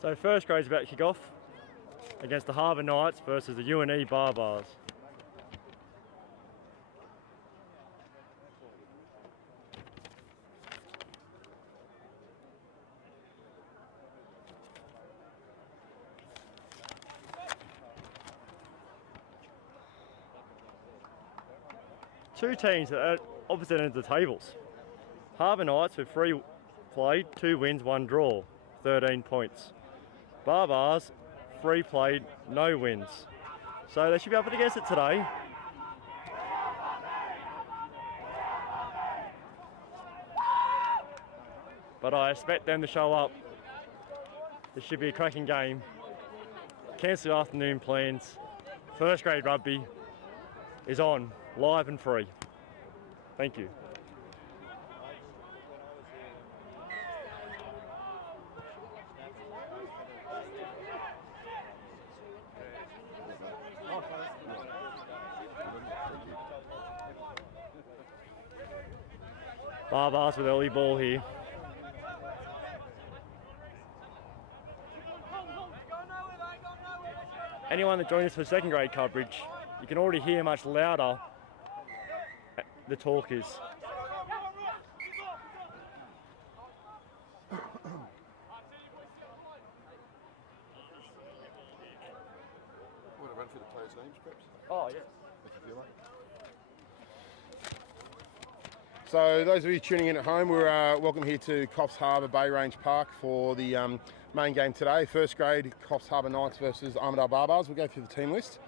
So first grade's about to kick off against the Harbour Knights versus the UNE Barbars. Two teams at opposite ends of the tables. Harbour Knights with 3 played, 2 wins, 1 draw, 13 points. Barbars, 3 played, no wins. So they should be up against it today. But I expect them to show up. This should be a cracking game. Cancel your afternoon plans. First grade rugby is on, live and free. Thank you. Barbars with early ball here. Anyone that joined us for second grade coverage, you can already hear much louder the talk is. Want to run through the players' names, perhaps? Oh, yes. If you feel like. So, those of you tuning in at home, we're welcome here to Coffs Harbour Bay Range Park for the main game today. First grade, Coffs Harbour Knights versus Armidale Barbars. We'll go through the team list.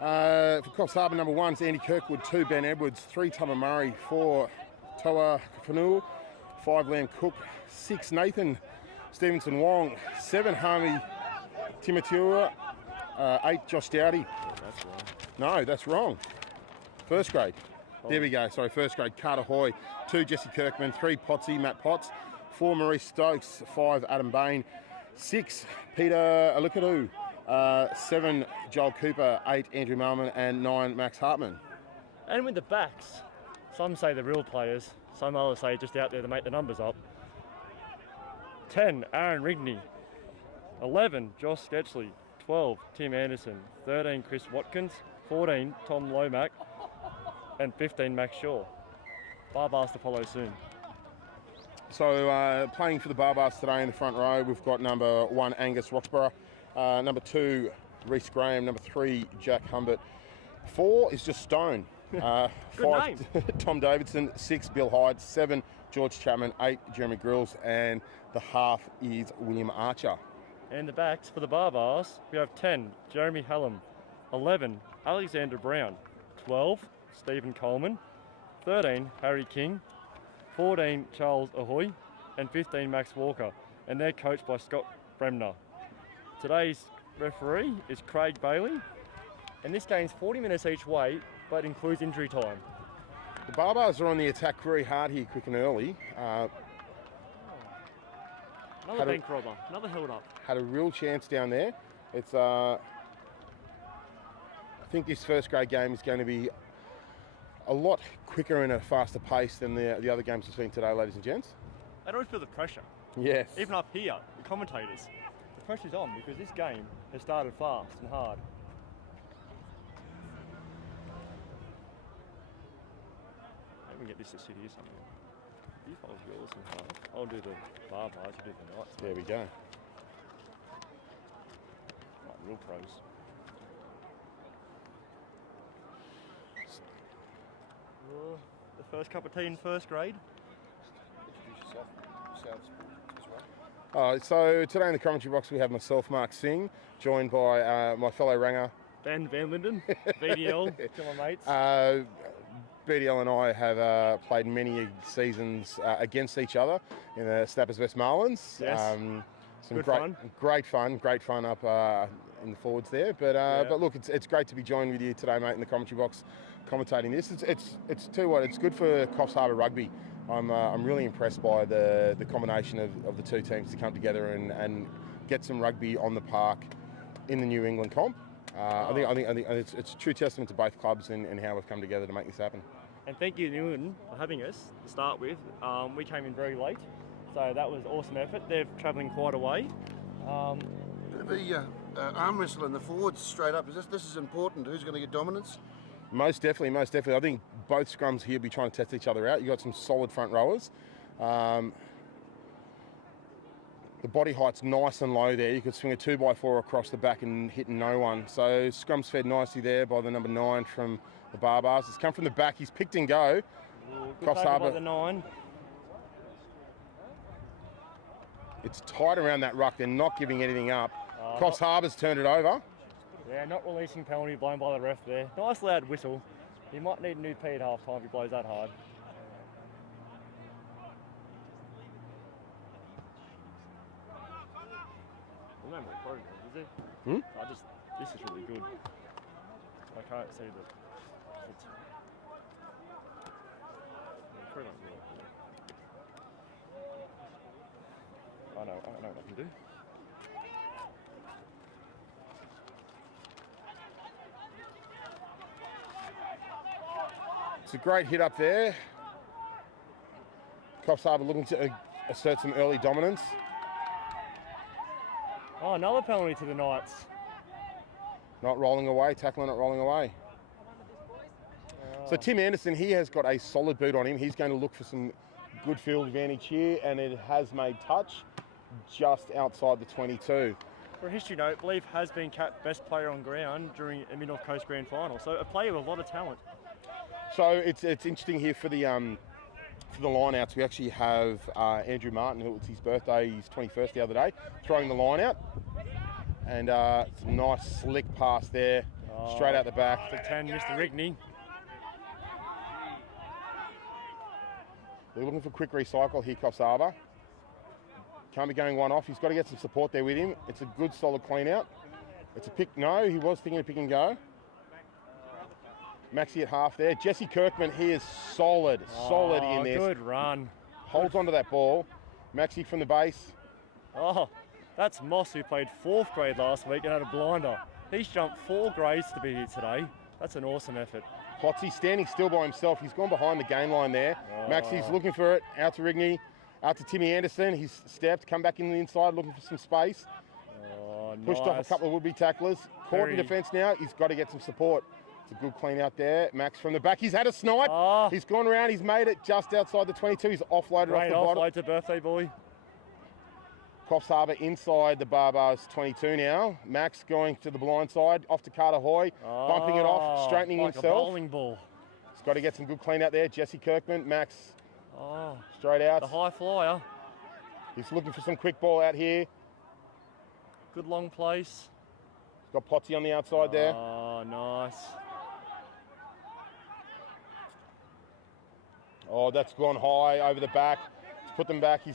For Coffs Harbour, number 1 is Andy Kirkwood, 2 Ben Edwards, 3 Tama Murray, 4 Toa Kafanul, 5 Lam Cook, 6 Nathan Stevenson Wong, 7 Harmy Timotua, 8 Josh Dowdy. That's wrong. No, that's wrong. First grade. There we go, sorry, first grade. Carter Hoy, 2 Jesse Kirkman, 3 Potsy, Matt Potts, 4 Maurice Stokes, 5 Adam Bain, 6 Peter Alikadu, 7 Joel Cooper, 8 Andrew Malman, and 9 Max Hartman. And with the backs, some say the real players, some others say just out there to make the numbers up. 10, Aaron Rigney. 11, Josh Sketchley. 12, Tim Anderson. 13, Chris Watkins. 14, Tom Lomack. And 15, Max Shaw. Barbars to follow soon. So playing for the Barbars today in the front row, we've got number 1, Angus Roxburgh. Number 2, Reece Graham. Number 3, Jack Humbert. 4 is just Stone. 5, Tom Davidson. 6, Bill Hyde. 7, George Chapman. 8, Jeremy Grills. And the half is William Archer. And the backs for the Barbars, we have 10, Jeremy Hallam. 11, Alexander Brown. 12, Stephen Coleman. 13, Harry King. 14, Charles Ahoy. And 15, Max Walker. And they're coached by Scott Bremner. Today's referee is Craig Bailey. And this game's 40 minutes each way, but includes injury time. The Barbars are on the attack very hard here, quick and early. Another bank robber, another held up. Had a real chance down there. It's I think this first grade game is going to be a lot quicker and a faster pace than the other games we've seen today, ladies and gents. I don't feel the pressure. Yes. Even up here, the commentators, the pressure's on because this game has started fast and hard. Maybe we can get this to sit here somewhere. You hold yours and half. I'll do the Barbars, you do the Knights. There we go. Like real pros. The first cup of tea in first grade. Introduce yourself. Yourselves as well. So today in the commentary box we have myself, Mark Singh, joined by my fellow ranger Ben Van Linden, BDL, to my mates. BDL and I have played many seasons against each other in the Snappers West Marlins. Yes. Some Good great fun up in the forwards there. But look, it's great to be joined with you today, mate, in the commentary box, commentating this. It's tell you what, it's good for Coffs Harbour Rugby. I'm really impressed by the combination of the two teams to come together and get some rugby on the park in the New England comp. I think it's a true testament to both clubs and how we've come together to make this happen. And thank you, New England, for having us to start with. We came in very late So that was awesome effort. They're travelling quite a way. The arm wrestle in the forwards straight up. This is important. Who's going to get dominance? Most definitely, most definitely. I think both scrums here will be trying to test each other out. You've got some solid front rowers. The body height's nice and low there. You could swing a 2x4 across the back and hit no one. So scrum's fed nicely there by the number 9 from the Barbars. It's come from the back. He's picked and go. Coffs Harbour. The 9. It's tight around that ruck. They're not giving anything up. Coffs Harbour's turned it over. Yeah, not releasing penalty blown by the ref there. Nice loud whistle. He might need a new P at half time if he blows that hard. No more progress, is it? This is really good. I can't see the. It's, I know what I can do. It's a great hit up there. Coffs Harbour looking to assert some early dominance. Oh, another penalty to the Knights. Not rolling away, tackling not rolling away. So Tim Anderson, he has got a solid boot on him. He's going to look for some good field advantage here, and it has made touch just outside the 22. For a history note, I believe has been capped best player on ground during a Mid-North Coast Grand Final. So a player with a lot of talent. So it's interesting here for the line-outs. We actually have Andrew Martin, who was his birthday, his 21st the other day, throwing the line out. And it's a nice slick pass there, straight out the back. To 10, Mr. Rigney. They're looking for quick recycle here, Coffs Harbour. Can't be going one off. He's got to get some support there with him. It's a good, solid clean-out. It's a pick. No, he was thinking of pick and go. Maxi at half there. Jesse Kirkman, he is solid in this. Good run. Holds onto that ball. Maxi from the base. Oh, that's Moss, who played 4th grade last week and had a blinder. He's jumped 4 grades to be here today. That's an awesome effort. Potsy standing still by himself. He's gone behind the gain line there. Maxi's looking for it. Out to Rigney. Out to Timmy Anderson. He's stepped, come back in the inside, looking for some space. Pushed off a couple of would-be tacklers. Caught in defence now. He's got to get some support. It's a good clean out there. Max from the back. He's had a snipe. He's gone around. He's made it just outside the 22. He's offloaded off the bottom. Great offload to birthday boy. Coffs Harbour inside the Barbars 22 now. Max going to the blind side. Off to Carter Hoy. Bumping it off. Straightening like himself. A bowling ball. He's got to get some good clean out there. Jesse Kirkman. Max. Straight out. The high flyer. He's looking for some quick ball out here. Good long place. He's got Potsy on the outside there. Oh, nice. Oh, that's gone high over the back. He's put them back. Here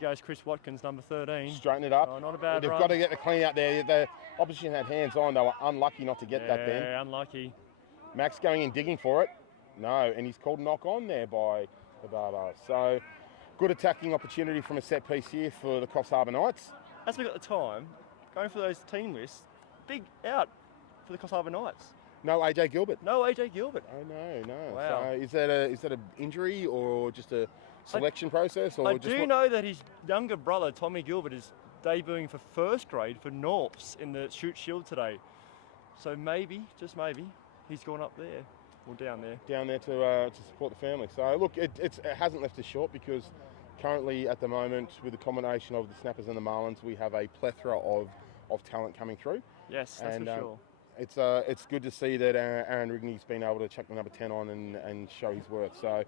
goes Chris Watkins, number 13. Straighten it up. Oh, not a bad They've run. got to get the clean out there. The opposition had hands on. They were unlucky not to get that then. Yeah, unlucky. Max going in digging for it. No, and he's called knock on there by the Barbars. So good attacking opportunity from a set piece here for the Coffs Harbour Knights. As we got the time, going for those team lists, big out for the Coffs Harbour Knights. No AJ Gilbert. No AJ Gilbert. Oh no. Wow. So is that an injury or just a selection process? Or I do know that his younger brother Tommy Gilbert is debuting for 1st grade for Norths in the Shoot Shield today. So maybe, just maybe, he's gone up there. Or down there. Down there to support the family. So look, it hasn't left us short because currently at the moment with the combination of the Snappers and the Marlins, we have a plethora of talent coming through. Yes, that's for sure. It's good to see that Aaron Rigney's been able to chuck the number 10 on and show his worth. So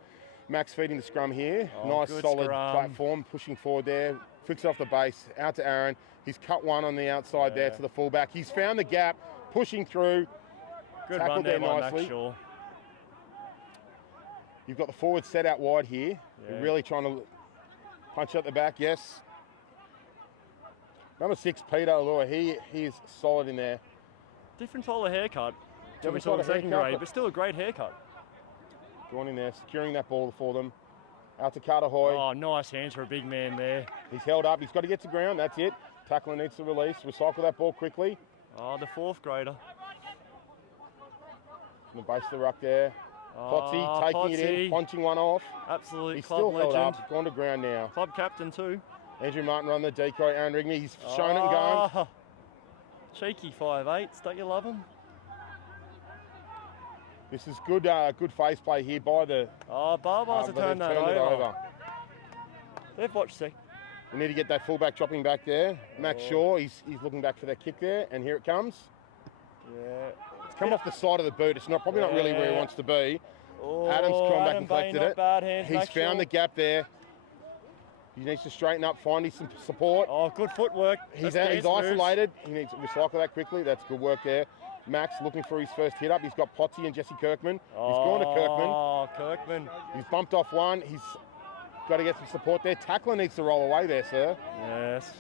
Max feeding the scrum here. Nice solid platform, pushing forward there. Flicks off the base, out to Aaron. He's cut one on the outside there to the fullback. He's found the gap, pushing through. Good tackled run there there by nicely. Max Shaw. You've got the forward set out wide here. Yeah. You're really trying to punch out the back, yes. Number 6, Peter Allure, he is solid in there. Different style of haircut. Different style of second haircut, grade, but still a great haircut. Going in there, securing that ball for them. Out to Carter Hoy. Oh, nice hands for a big man there. He's held up, he's got to get to ground, that's it. Tackler needs to release, recycle that ball quickly. Oh, the 4th grader. From the base of the ruck there. Potsy taking it in, punching one off. Absolute He's club still legend. held up, gone to ground now. Club captain too. Andrew Martin run the decoy, Aaron Rigby. He's shown it and gone. Cheeky 5'8", don't you love him? This is good face play here by the... Barbars have turned that over. They've watched sec. We need to get that fullback dropping back there. Max Shaw, he's looking back for that kick there, and here it comes. Yeah. It's come off the side of the boot. It's probably not really where he wants to be. Adam's come back and collected it. Bad hands, He's found the gap there. He needs to straighten up, find some support. Good footwork. He's isolated. He needs to recycle that quickly. That's good work there. Max looking for his first hit up. He's got Potsy and Jesse Kirkman. He's gone to Kirkman. Kirkman. He's bumped off one. He's got to get some support there. Tackler needs to roll away there, sir. Yes.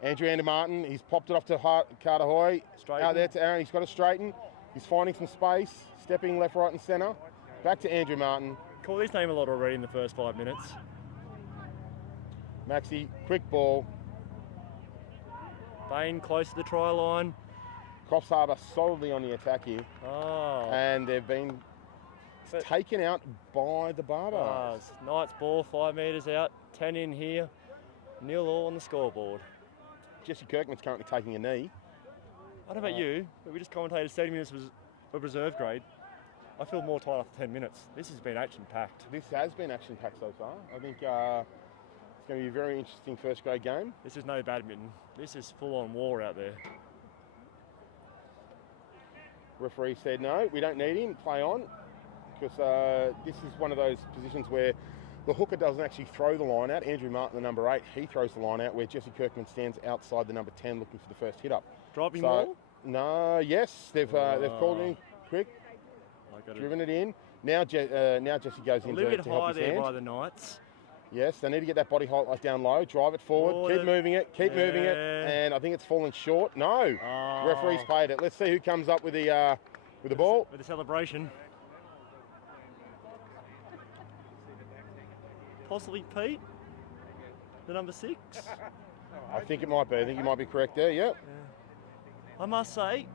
Andrew Martin, he's popped it off to Carter Hoy. Out there to Aaron. He's got to straighten. He's finding some space. Stepping left, right and centre. Back to Andrew Martin. Call his name a lot already in the first 5 minutes. Maxi, quick ball. Bain close to the try line. Coffs Harbour solidly on the attack here. And they've been taken out by the Barbarians. Knight's ball 5 metres out, 10 in here. 0-0 on the scoreboard. Jesse Kirkman's currently taking a knee. I don't know about you, but we just commentated 70 minutes was a reserve grade. I feel more tired after 10 minutes. This has been action-packed. This has been action-packed so far. I think it's going to be a very interesting first grade game. This is no badminton. This is full-on war out there. Referee said, no, we don't need him, play on. Because this is one of those positions where the hooker doesn't actually throw the line out. Andrew Martin, the number 8, he throws the line out, where Jesse Kirkman stands outside the number 10 looking for the first hit up. Driving ball? No, yes, they've called in quick, driven it in. Now Jesse goes in to help his hand. A little bit high there by the Knights. Yes, they need to get that body height down low, drive it forward, keep moving it, and I think it's fallen short. No, referee's paid it. Let's see who comes up with the ball. With the celebration. Possibly Pete, the number 6. I think it might be. I think you might be correct there, yeah. I must say,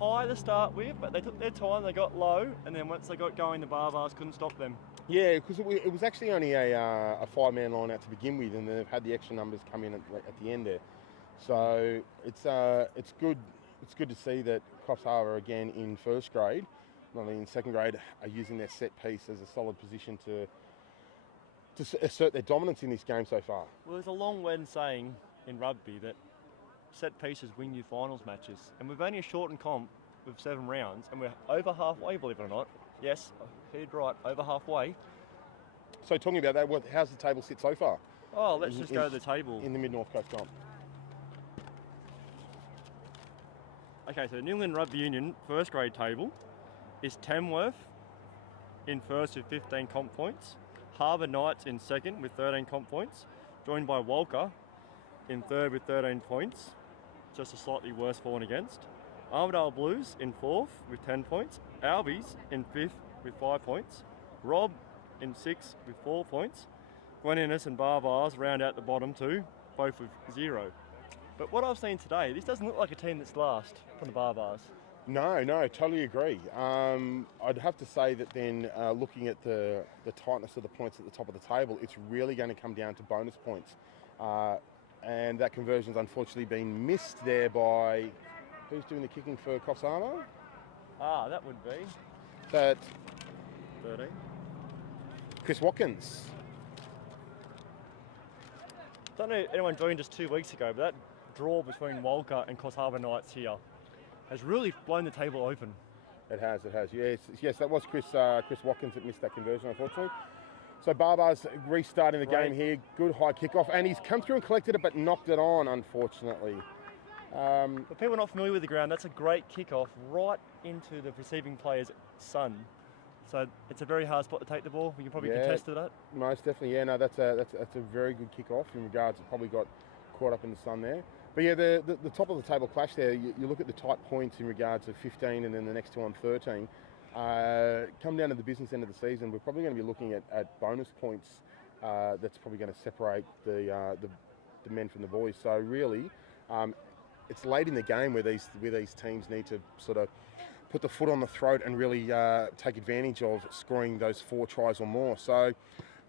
high to start with, but they took their time, they got low, and then once they got going, the Barbars couldn't stop them. Yeah, because it was actually only a 5-man line out to begin with, and then they've had the extra numbers come in at the end there. So it's good. It's good to see that Coffs Harbour again in first grade, not only in second grade, are using their set piece as a solid position to assert their dominance in this game so far. Well, there's a long when saying in rugby that set pieces win you finals matches, and we've only a shortened comp with 7 rounds, and we're over halfway, believe it or not. Yes, I heard right, over halfway. So talking about that, how's the table sit so far? Oh, let's just go to the table. In the Mid-North Coast comp. Okay, so the New England Rugby Union first grade table is Tamworth in first with 15 comp points, Harbour Knights in second with 13 comp points, joined by Walker in third with 13 points, just a slightly worse for and against. Armidale Blues in fourth with 10 points, Albies in fifth with 5 points, Rob in sixth with 4 points, Glen Innes and Barbars round out the bottom two, both with 0. But what I've seen today, this doesn't look like a team that's last from the Barbars. No, totally agree. I'd have to say that then looking at the tightness of the points at the top of the table, it's really going to come down to bonus points. And that conversion's unfortunately been missed there by, who's doing the kicking for Coffs Harbour? That would be... That 13. Chris Watkins. Don't know anyone joined us 2 weeks ago, but that draw between Walker and Coffs Harbour Knights here has really blown the table open. It has. Yes, that was Chris Watkins that missed that conversion, unfortunately. So Barbars restarting the game here. Good high kickoff, and he's come through and collected it, but knocked it on, unfortunately. For people not familiar with the ground, that's a great kickoff right into the receiving player's sun. So it's a very hard spot to take the ball. You can probably contest to that. Most definitely, yeah. No, that's a very good kickoff in regards. It probably got caught up in the sun there. But yeah, the top of the table clash there. You look at the tight points in regards of 15, and then the next two on 13. Come down to the business end of the season, we're probably going to be looking at bonus points. That's probably going to separate the men from the boys. So really, it's late in the game where these teams need to sort of put the foot on the throat and really take advantage of scoring those 4 tries or more. So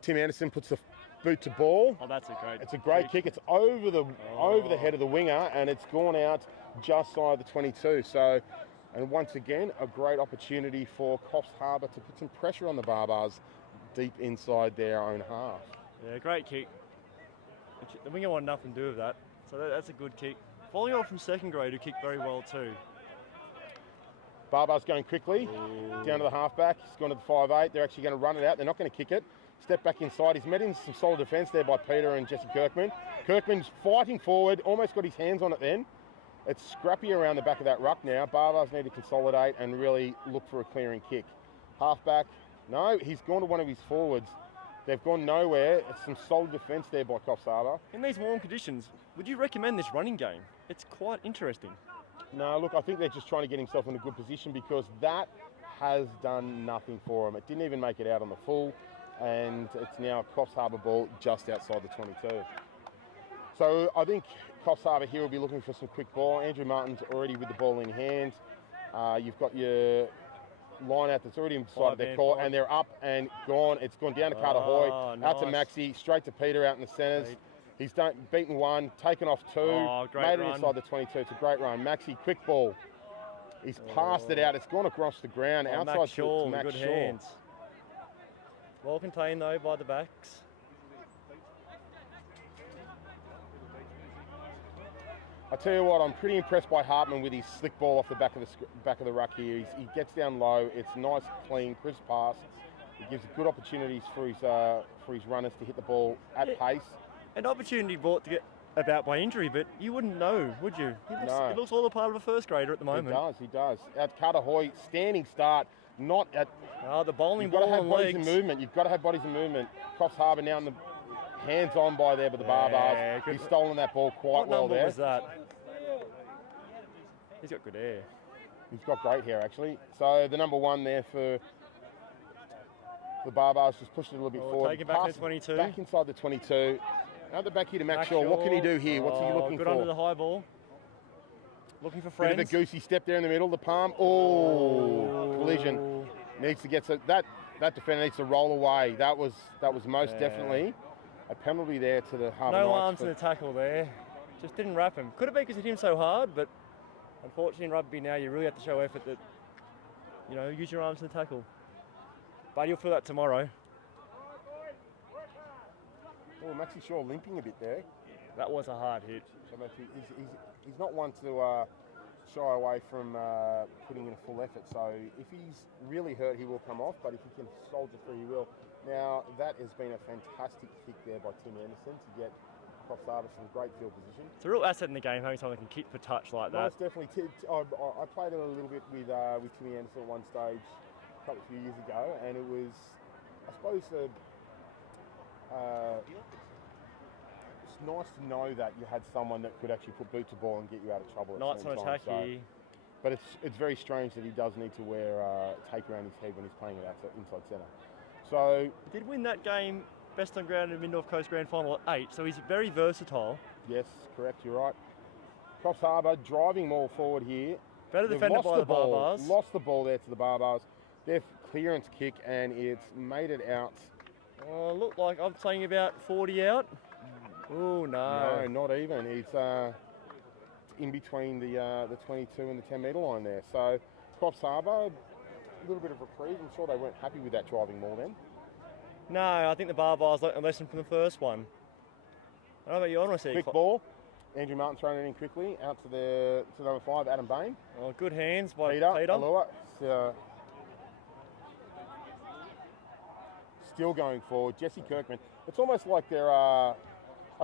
Tim Anderson puts the boot to ball. Oh, that's a great. It's a great kick. It's over the head of the winger, and it's gone out just side the 22. So, and once again, a great opportunity for Coffs Harbour to put some pressure on the Barbars deep inside their own half. Yeah, great kick. The winger wanted nothing to do with that, so that's a good kick. Following on from second grade, who kicked very well too. Barbars going quickly, down to the halfback. He's gone to the 5'8". They're actually going to run it out. They're not going to kick it. Step back inside. He's met in some solid defence there by Peter and Jesse Kirkman. Kirkman's fighting forward, almost got his hands on it then. It's scrappy around the back of that ruck now. Barbars need to consolidate and really look for a clearing kick. Halfback, no, he's gone to one of his forwards. They've gone nowhere. It's some solid defence there by Coffs Harbour. In these warm conditions, would you recommend this running game? It's quite interesting. No, look, I think they're just trying to get himself in a good position because that has done nothing for him. It didn't even make it out on the full, and it's now a Coffs Harbour ball just outside the 22. So I think Coffs Harbour here will be looking for some quick ball. Andrew Martin's already with the ball in hand. You've got your line out that's already inside their court, and they're up and gone. It's gone down to Carter Hoy, out to Maxi, straight to Peter out in the centres. He's beaten 1, taken off 2, made it inside the 22. It's a great run. Maxi, quick ball. He's passed it out. It's gone across the ground, outside Max Shaw, to Max good Shaw. hands. Well contained though by the backs. I tell you what, I'm pretty impressed by Hartman with his slick ball off the back of the ruck here. He gets down low. It's nice, clean, crisp pass. It gives good opportunities for his runners to hit the ball at pace. An opportunity brought to get about by injury, but you wouldn't know, would you? No. He looks all a part of a first grader at the moment. He does. At Carter Hoy, standing start, not at... The bowling You've got ball to have and bodies legs. in movement. You've got to have bodies in movement. Coffs Harbour now in the hands-on by there by the Barbars. He's stolen that ball quite well there. What number was that? He's got good hair. He's got great hair, actually. So the number 1 there for the Barbars just pushed it a little bit forward. Take it back to the 22. Back inside the 22. Another back here to Max Shaw. What can he do here? What's he looking for? Good under the high ball. Looking for friends. Bit of a goosey step there in the middle. The palm. Collision. Needs to get that defender needs to roll away. That was most definitely a penalty there to the Harbour No Knights, arms in the tackle there. Just didn't wrap him. Could have been because it hit him so hard, but unfortunately in rugby now you really have to show effort that, use your arms in the tackle. But you'll feel that tomorrow. Oh, Maxi Shaw limping a bit there. That was a hard hit. So he's not one to shy away from putting in a full effort. So if he's really hurt, he will come off. But if he can soldier through, he will. Now, that has been a fantastic kick there by Tim Anderson to get Coffs Harbour some great field position. It's a real asset in the game, having someone that can kick for touch like that. Most definitely. I played it a little bit with Timmy Anderson at one stage a few years ago, and it was, I suppose, it's nice to know that you had someone that could actually put boot to ball and get you out of trouble. Knights on attack here. But it's very strange that he does need to wear tape around his head when he's playing it inside centre. So he did win that game best on ground in the Mid-North Coast Grand Final at 8, so he's very versatile. Yes, correct, you're right. Coffs Harbour driving more forward here. Better defended by the Barbars. Lost the ball there to the Barbars. Their clearance kick, and it's made it out. Looked like I'm saying about 40 out. Oh, no. No, not even. It's in between the 22 and the 10-metre line there. So Coffs Harbour, a little bit of reprieve. I'm sure they weren't happy with that driving more then. No, I think the Barbars learnt a lesson from the first one. I don't know about you, I want to see quick ball. Andrew Martin throwing it in quickly out to number 5, Adam Bain. Oh, good hands by Peter. Alua. Still going forward. Jesse Kirkman. It's almost like they're. I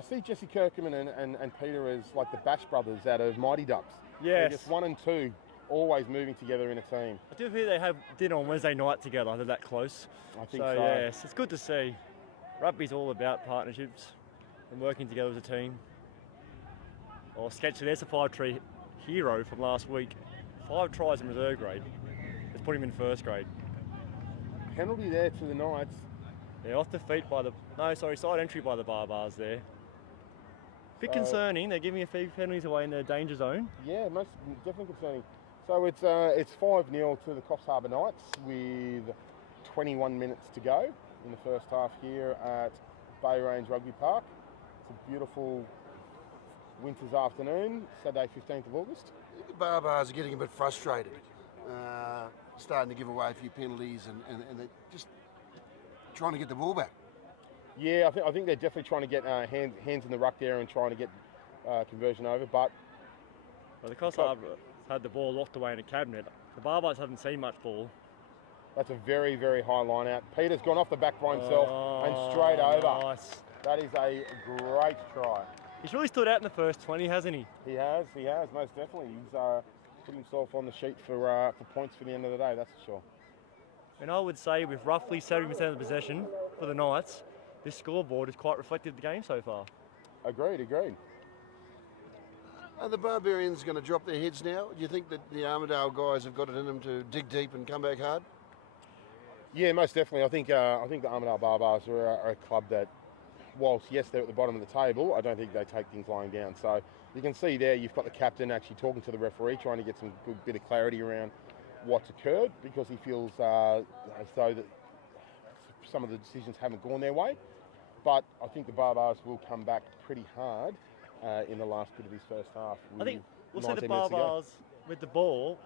see Jesse Kirkman and Peter as like the Bash brothers out of Mighty Ducks. Yes. They're just 1 and 2, always moving together in a team. I do hear they have dinner on Wednesday night together. They're that close. I think so. Yes, it's good to see. Rugby's all about partnerships and working together as a team. Oh, Sketchy, there's a 5-tree hero from last week. 5 tries in reserve grade. Let's put him in first grade. Penalty there to the Knights. Yeah, off the feet by the... No, sorry, side entry by the Barbars there. Bit concerning. They're giving a few penalties away in their danger zone. Yeah, most definitely concerning. So it's 5-0 to the Coffs Harbour Knights with 21 minutes to go in the first half here at Bay Range Rugby Park. It's a beautiful winter's afternoon, Saturday 15th of August. The Barbars are getting a bit frustrated, starting to give away a few penalties and they're just trying to get the ball back. Yeah, I think they're definitely trying to get hands in the ruck there and trying to get conversion over, but... Well, the Coffs Harbour had the ball locked away in a cabinet. The Barbarians haven't seen much ball. That's a very, very high line out. Peter's gone off the back by himself and straight over. Nice. That is a great try. He's really stood out in the first 20, hasn't he? He has, most definitely. He's put himself on the sheet for points for the end of the day, that's for sure. And I would say with roughly 70% of the possession for the Knights, this scoreboard is quite reflective of the game so far. Agreed. Are the Barbarians going to drop their heads now? Do you think that the Armidale guys have got it in them to dig deep and come back hard? Yeah, most definitely. I think the Armidale Barbars are a club that, whilst yes they're at the bottom of the table, I don't think they take things lying down. So you can see there you've got the captain actually talking to the referee, trying to get some good bit of clarity around what's occurred, because he feels as though that some of the decisions haven't gone their way. But I think the Barbars will come back pretty hard in the last bit of this first half. I think we'll see the Barbars with the ball,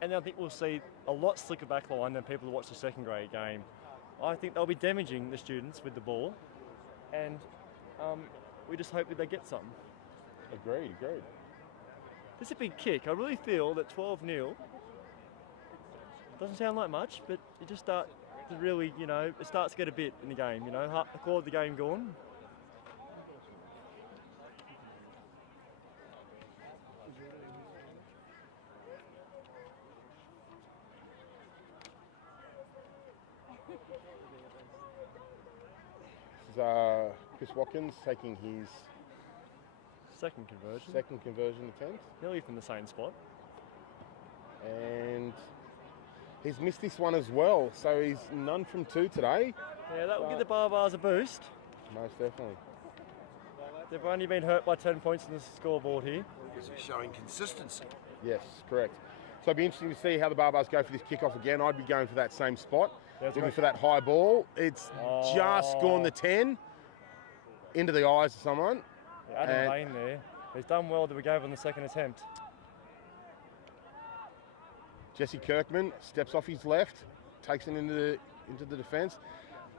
and then I think we'll see a lot slicker back line than people who watch the second grade game. I think they'll be damaging the students with the ball, and we just hope that they get some. Agreed. This is a big kick. I really feel that 12-0 doesn't sound like much, but you just start to really, it starts to get a bit in the game, half the quarter of the game gone. This is Chris Watkins taking his second conversion attempt. Nearly from the same spot. And he's missed this one as well, so he's none from 2 today. Yeah, that will give the Barbars a boost. Most definitely. They've only been hurt by 10 points on the scoreboard here. Because he's showing consistency. Yes, correct. So it'll be interesting to see how the Barbars go for this kickoff again. I'd be going for that same spot, looking for that high ball. It's just gone the 10 into the eyes of someone. Yeah, Adam Lane there. He's done well that we gave on the second attempt. Jesse Kirkman steps off his left, takes it into the defence.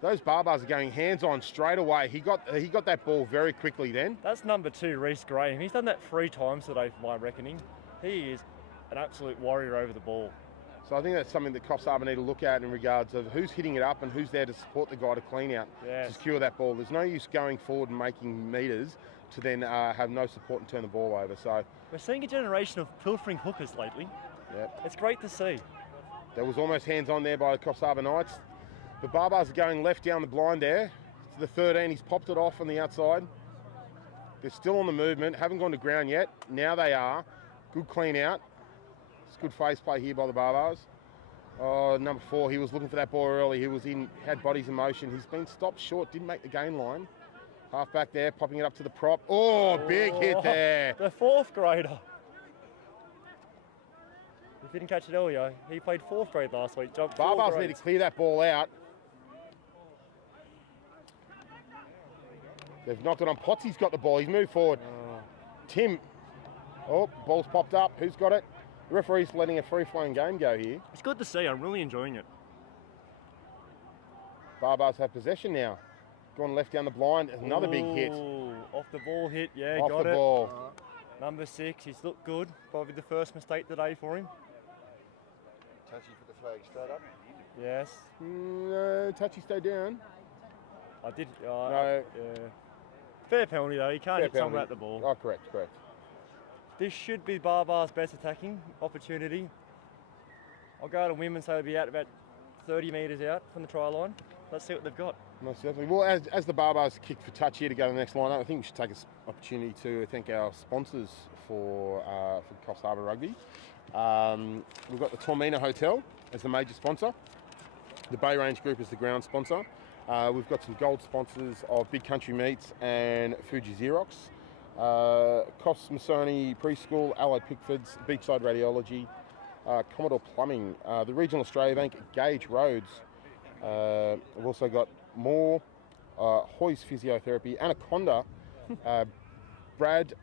Those Barbars are going hands-on straight away. He got that ball very quickly then. That's number 2, Reece Graham. He's done that 3 times today for my reckoning. He is an absolute warrior over the ball. So I think that's something that Coffs Harbour need to look at in regards of who's hitting it up and who's there to support the guy to clean out, to secure that ball. There's no use going forward and making metres to then have no support and turn the ball over. So we're seeing a generation of pilfering hookers lately. Yep. It's great to see. There was almost hands-on there by the Coffs Harbour Knights. The Barbars are going left down the blind there to the 13. He's popped it off on the outside. They're still on the movement, haven't gone to ground yet. Now they are. Good clean out. It's good face play here by the Barbars. Number 4, he was looking for that ball early. He was had bodies in motion. He's been stopped short, didn't make the gain line. Half back there, popping it up to the prop. Big hit there. The 4th grader. If you didn't catch it earlier, he played 4th grade last week. Jumped Barbars need to clear that ball out. They've knocked it on. Potsy's got the ball. He's moved forward. Tim. Ball's popped up. Who's got it? The referee's letting a free-flowing game go here. It's good to see. I'm really enjoying it. Barbars have possession now. Gone left down the blind. Another big hit. Off the ball hit. Yeah, off got the it. Ball. Number 6. He's looked good. Probably the first mistake today for him. Touchy for the flag straight up. Yes. No, Touchy stay down. I did. No. Yeah. Fair penalty though. You can't hit someone at the ball. Oh, correct. This should be Barbar's best attacking opportunity. I'll go to Wim and say they'll be out about 30 metres out from the try line. Let's see what they've got. Most definitely. Well, as the Barbars kick for touch here to go to the next line, I think we should take this opportunity to thank our sponsors for Coffs Harbour Rugby. We've got the Tormina Hotel as the major sponsor. The Bay Range Group is the ground sponsor. We've got some gold sponsors of Big Country Meats and Fuji Xerox. Coffs Masoni Preschool, Allied Pickfords, Beachside Radiology, Commodore Plumbing, the Regional Australia Bank, Gauge Roads. We've also got more Hoy's Physiotherapy, Anaconda, Brad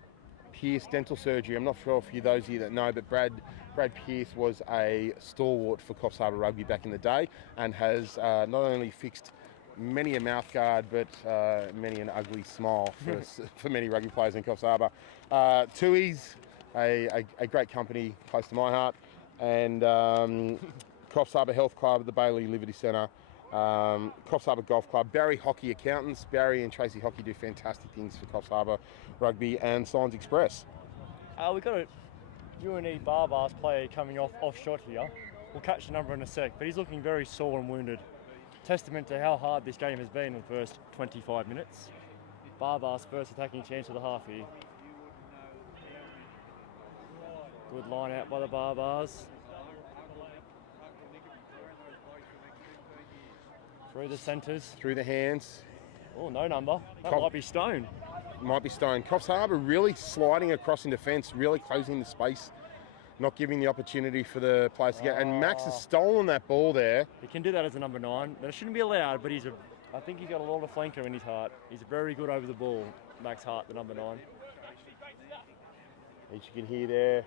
Pierce Dental Surgery. I'm not sure for those of you that know, but Brad Pierce was a stalwart for Coffs Harbour Rugby back in the day and has not only fixed many a mouthguard, but many an ugly smile for many rugby players in Coffs Harbour. Tui's, a great company close to my heart, and Coffs Harbour Health Club, the Bailey Liberty Centre, Coffs Harbour Golf Club, Barry Hockey Accountants. Barry and Tracy Hockey do fantastic things for Coffs Harbour Rugby, and Signs Express. We've got a UNE Barbars player coming off shot here. We'll catch the number in a sec, but he's looking very sore and wounded. Testament to how hard this game has been in the first 25 minutes. Barbars first attacking chance of the half here. Good line out by the Barbars. Through the centres. Through the hands. Oh, no number. That might be Stone. Might be Stone. Coffs Harbour really sliding across in defence, really closing the space, not giving the opportunity for the players to get. And Max has stolen that ball there. He can do that as a number 9. That shouldn't be allowed, but I think he's got a lot of flanker in his heart. He's very good over the ball, Max Hart, the number 9. As you can hear there,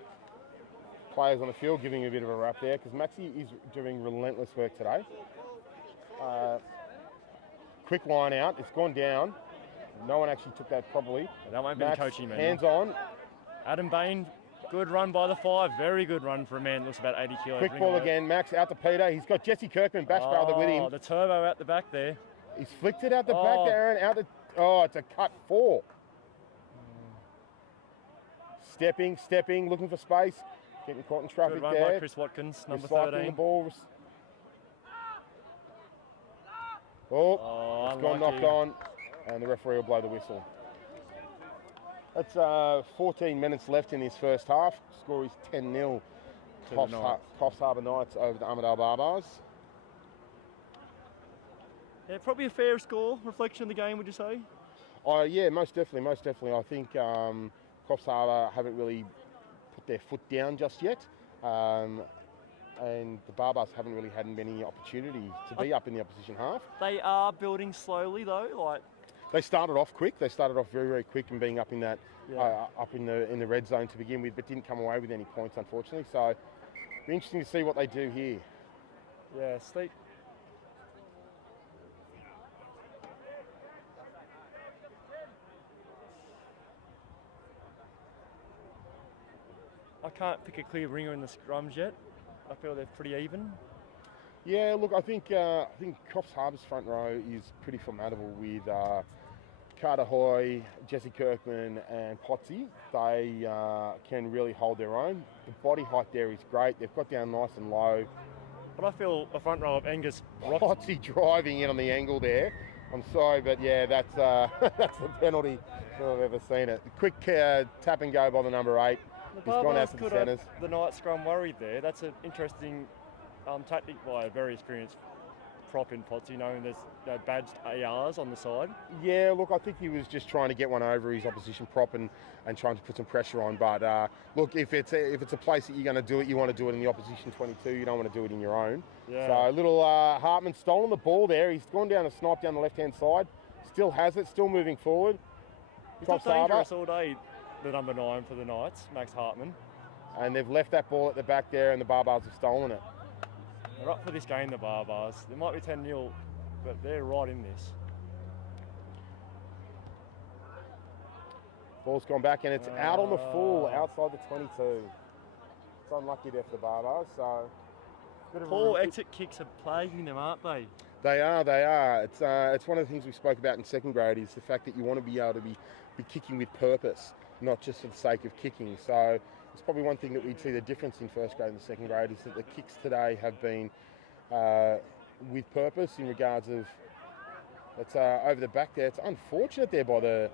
players on the field giving a bit of a rap there, because Maxi is doing relentless work today. Quick line out, it's gone down. No one actually took that properly. That won't be the coaching man. Hands on. Adam Bain, good run by the 5. Very good run for a man that looks about 80 kilos. Quick ball again, Max out to Peter. He's got Jesse Kirkman, Bash brother, with him. The turbo out the back there. He's flicked it out the back there, Aaron. It's a cut 4. Stepping, looking for space. Getting caught in traffic good run there. By Chris Watkins, number Recycling 13. the ball. It's gone knocked on, and the referee will blow the whistle. That's 14 minutes left in this first half. Score is 10-0. Coffs Harbour Knights over the Armidale Barbars. Yeah, probably a fair score, reflection of the game, would you say? Yeah, most definitely. I think Coffs Harbour haven't really put their foot down just yet. And the Barbars haven't really had many opportunities to be up in the opposition half. They are building slowly though. They started off quick. They started off very, very quick and being up in that, up in the red zone to begin with, but didn't come away with any points, unfortunately. So, it'll be interesting to see what they do here. Yeah, Steve. I can't pick a clear ringer in the scrums yet. I feel they're pretty even. Yeah, look, I think Coffs Harbour's front row is pretty formidable with Carter Hoy, Jesse Kirkman and Potsy. They can really hold their own. The body height there is great. They've got down nice and low. But I feel the front row of Angus Potsy driving in on the angle there. I'm sorry, but yeah, that's that's the penalty that I've ever seen it. Quick tap and go by the number 8. The Barbars could have the night scrum worried there. That's an interesting tactic by a very experienced prop in Potsy, knowing there's badged ARs on the side. Yeah, look, I think he was just trying to get one over his opposition prop and trying to put some pressure on. But look, if it's a place that you're going to do it, you want to do it in the opposition 22. You don't want to do it in your own. Yeah. So little Hartman stolen the ball there. He's gone down a snipe down the left-hand side. Still has it. Still moving forward. He's not dangerous all day. The number 9 for the Knights, Max Hartman. And they've left that ball at the back there and the Barbars have stolen it. They're up for this game, the Barbars. They might be 10-0, but they're right in this. Ball's gone back and it's out on the full, outside the 22. It's unlucky there for the Barbars, so... Poor exit kicks are plaguing them, aren't they? They are. It's one of the things we spoke about in second grade is the fact that you want to be able to be kicking with purpose, not just for the sake of kicking. So it's probably one thing that we'd see the difference in first grade and second grade is that the kicks today have been with purpose in regards of it's over the back there. It's unfortunate there by the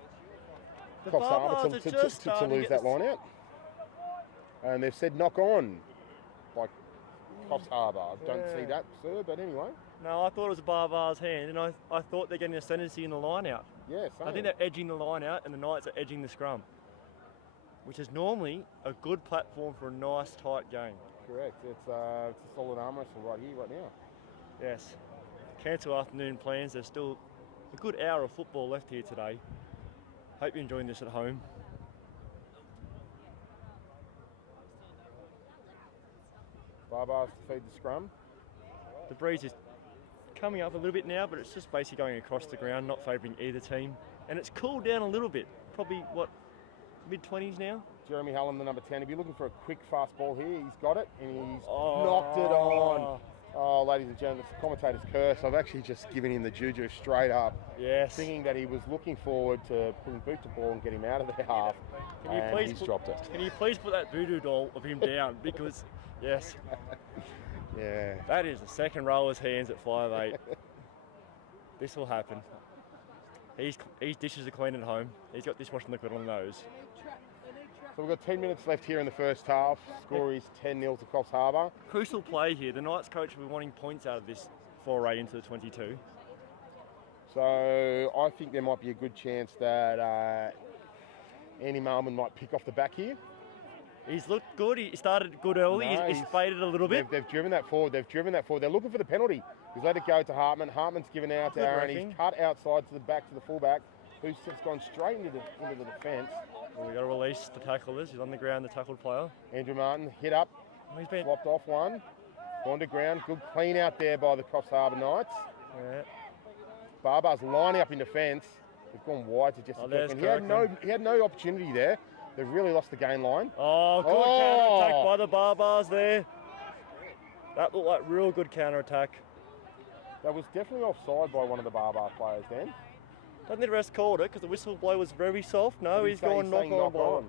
Coffs Harbour to lose that line out. And they've said knock on by Coffs Harbour. I don't see that, sir, but anyway. No, I thought it was a Barbars hand, and I thought they're getting a ascendancy in the line out. Yeah, same. I think they're edging the line out, and the Knights are edging the scrum, which is normally a good platform for a nice, tight game. correct. It's a solid arm wrestle right here, right now. Yes. Cancel afternoon plans. There's still a good hour of football left here today. Hope you're enjoying this at home. Barbars to feed the scrum. The breeze is coming up a little bit now, but it's just basically going across the ground, not favouring either team. And it's cooled down a little bit. Probably, mid-20s now? Jeremy Hallam, the number 10. If you're looking for a quick, fast ball here, he's got it, and he's knocked it on. Oh, ladies and gentlemen, it's the commentator's curse. I've actually just given him the juju straight up. Yes. Thinking that he was looking forward to putting boot to ball and get him out of the half. He's dropped it. Can you please put that voodoo doll of him down? Because, yes. Yeah. That is the second rower's hands at 5'8". This will happen. His dishes are clean at home. He's got dishwashing liquid on those. So we've got 10 minutes left here in the first half. Score is 10-0 to Coffs Harbour. Crucial play here. The Knights coach will be wanting points out of this foray into the 22. So I think there might be a good chance that Andy Marlman might pick off the back here. He's looked good. He started good early. No, he's faded a little bit. They've driven that forward. They're looking for the penalty. He's let it go to Hartman. Hartman's given out to Aaron. He's cut outside to the back to the fullback, who's just gone straight into the defence. Well, we've got to release the tacklers. He's on the ground, the tackled player. Andrew Martin hit up, he's been flopped off one, gone to ground. Good clean out there by the Coffs Harbour Knights. Yeah. Barbar's lining up in defence. They've gone wide to Jesse Kirkman. He had no opportunity there. They've really lost the gain line. Oh, good counter-attack by the Barbars there. That looked like real good counter-attack. That was definitely offside by one of the Barbar players then. Don't think the rest called it because the whistle blow was very soft. No, he's gone knock on.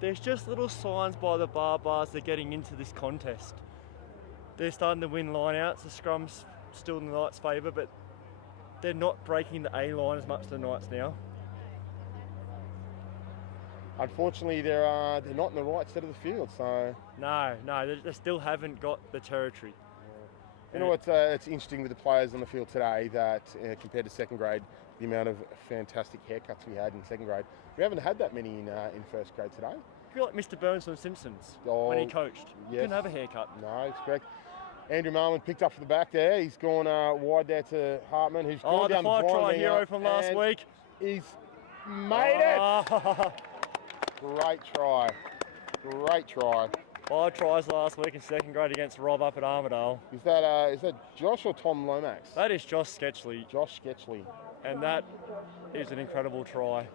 There's just little signs by the Barbars they're getting into this contest. They're starting to win line-outs. The scrum's still in the Knights' favour, but they're not breaking the A-line as much as the Knights now. Unfortunately, they're not in the right set of the field, so... No, they still haven't got the territory. You know what's it's interesting with the players on the field today that compared to second grade, the amount of fantastic haircuts we had in second grade. We haven't had that many in first grade today. I feel like Mr. Burns from Simpsons when he coached. Yes. Didn't have a haircut. No, it's correct. Andrew Marlin picked up for the back there. He's gone wide there to Hartman, who's gone down the blind. Oh, the 5-try hero from last week. He's made it! Great try. Great try. 5 tries last week in second grade against Rob up at Armidale. Is that Josh or Tom Lomax? That is Josh Sketchley. Josh Sketchley. And that is an incredible try.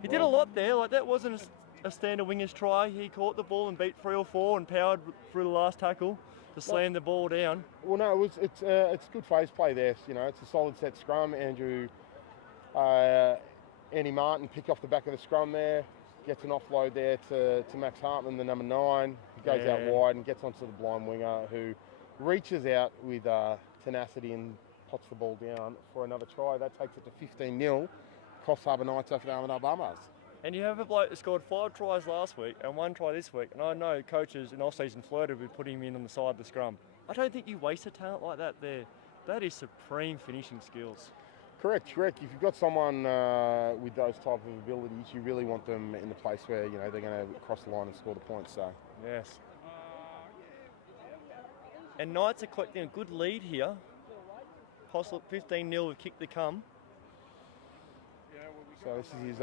He did a lot there. Like, that wasn't a standard winger's try. He caught the ball and beat 3 or 4 and powered through the last tackle to slam the ball down. Well, no, it's good phase play there. You know, it's a solid set scrum. Andy Martin picked off the back of the scrum there. Gets an offload there to Max Hartman, the number 9. He goes out wide and gets onto the blind winger who reaches out with tenacity and pots the ball down for another try. That takes it to 15-0. Coffs Harbour Knights over the Armidale Barbars. And you have a bloke that scored 5 tries last week and 1 try this week. And I know coaches in off-season flirted with putting him in on the side of the scrum. I don't think you waste a talent like that there. That is supreme finishing skills. Correct. If you've got someone with those type of abilities, you really want them in the place where they're going to cross the line and score the points. So yes. And Knights are collecting a good lead here. Possible 15-0 with kick to come. So this is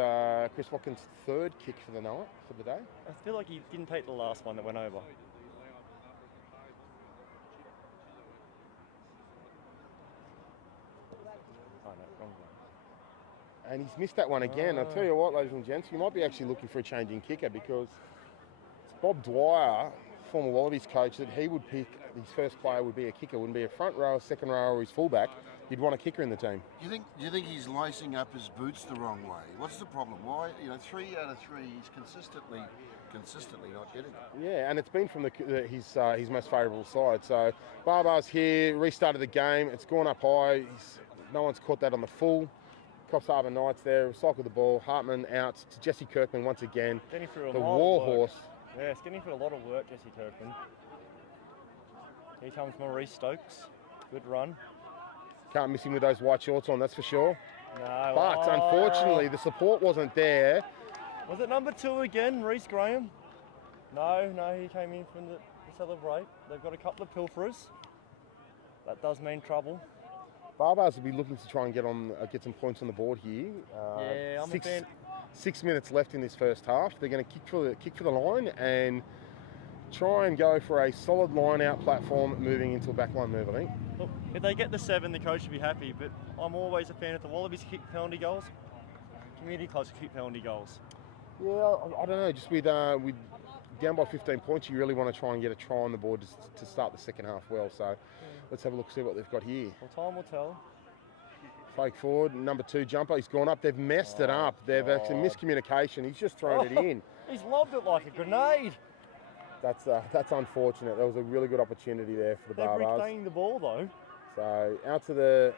Chris Watkins' 3rd kick for the night for the day. I feel like he didn't take the last one that went over. And he's missed that one again. I'll tell you what, ladies and gents, you might be actually looking for a changing kicker because it's Bob Dwyer, former Wallabies coach, that he would pick his first player would be a kicker, wouldn't be a front row, second row, or his fullback. You'd want a kicker in the team. Do you think he's lacing up his boots the wrong way? What's the problem? Why 3 out of 3 he's consistently not getting it? Yeah, and it's been from his most favourable side. So Barbar's here, restarted the game. It's gone up high. No one's caught that on the full. Coffs Harbour Knights there, recycle the ball. Hartman out to Jesse Kirkman once again. The war horse. Yeah, it's getting through a lot of work, Jesse Kirkman. Here comes Maurice Stokes. Good run. Can't miss him with those white shorts on, that's for sure. No. But unfortunately, the support wasn't there. Was it number 2 again, Reece Graham? No, he came in from the celebrate. They've got a couple of pilferers. That does mean trouble. Barbars will be looking to try and get some points on the board here. Yeah, I'm a fan. 6 minutes left in this first half. They're going to kick for the line and try and go for a solid line-out platform moving into a backline move, I think. Look, if they get the 7, the coach should be happy, but I'm always a fan of the Wallabies kick penalty goals. Community clubs kick penalty goals. Yeah, I don't know. Just with down by 15 points, you really want to try and get a try on the board to start the second half well. So let's have a look, see what they've got here. Well, time will tell. Fake forward, number 2 jumper. He's gone up. They've messed it up. They've actually miscommunication. He's just thrown it in. He's lobbed it like a grenade. That's unfortunate. That was a really good opportunity there for the Barbars. They're reclaiming the ball though. So out to the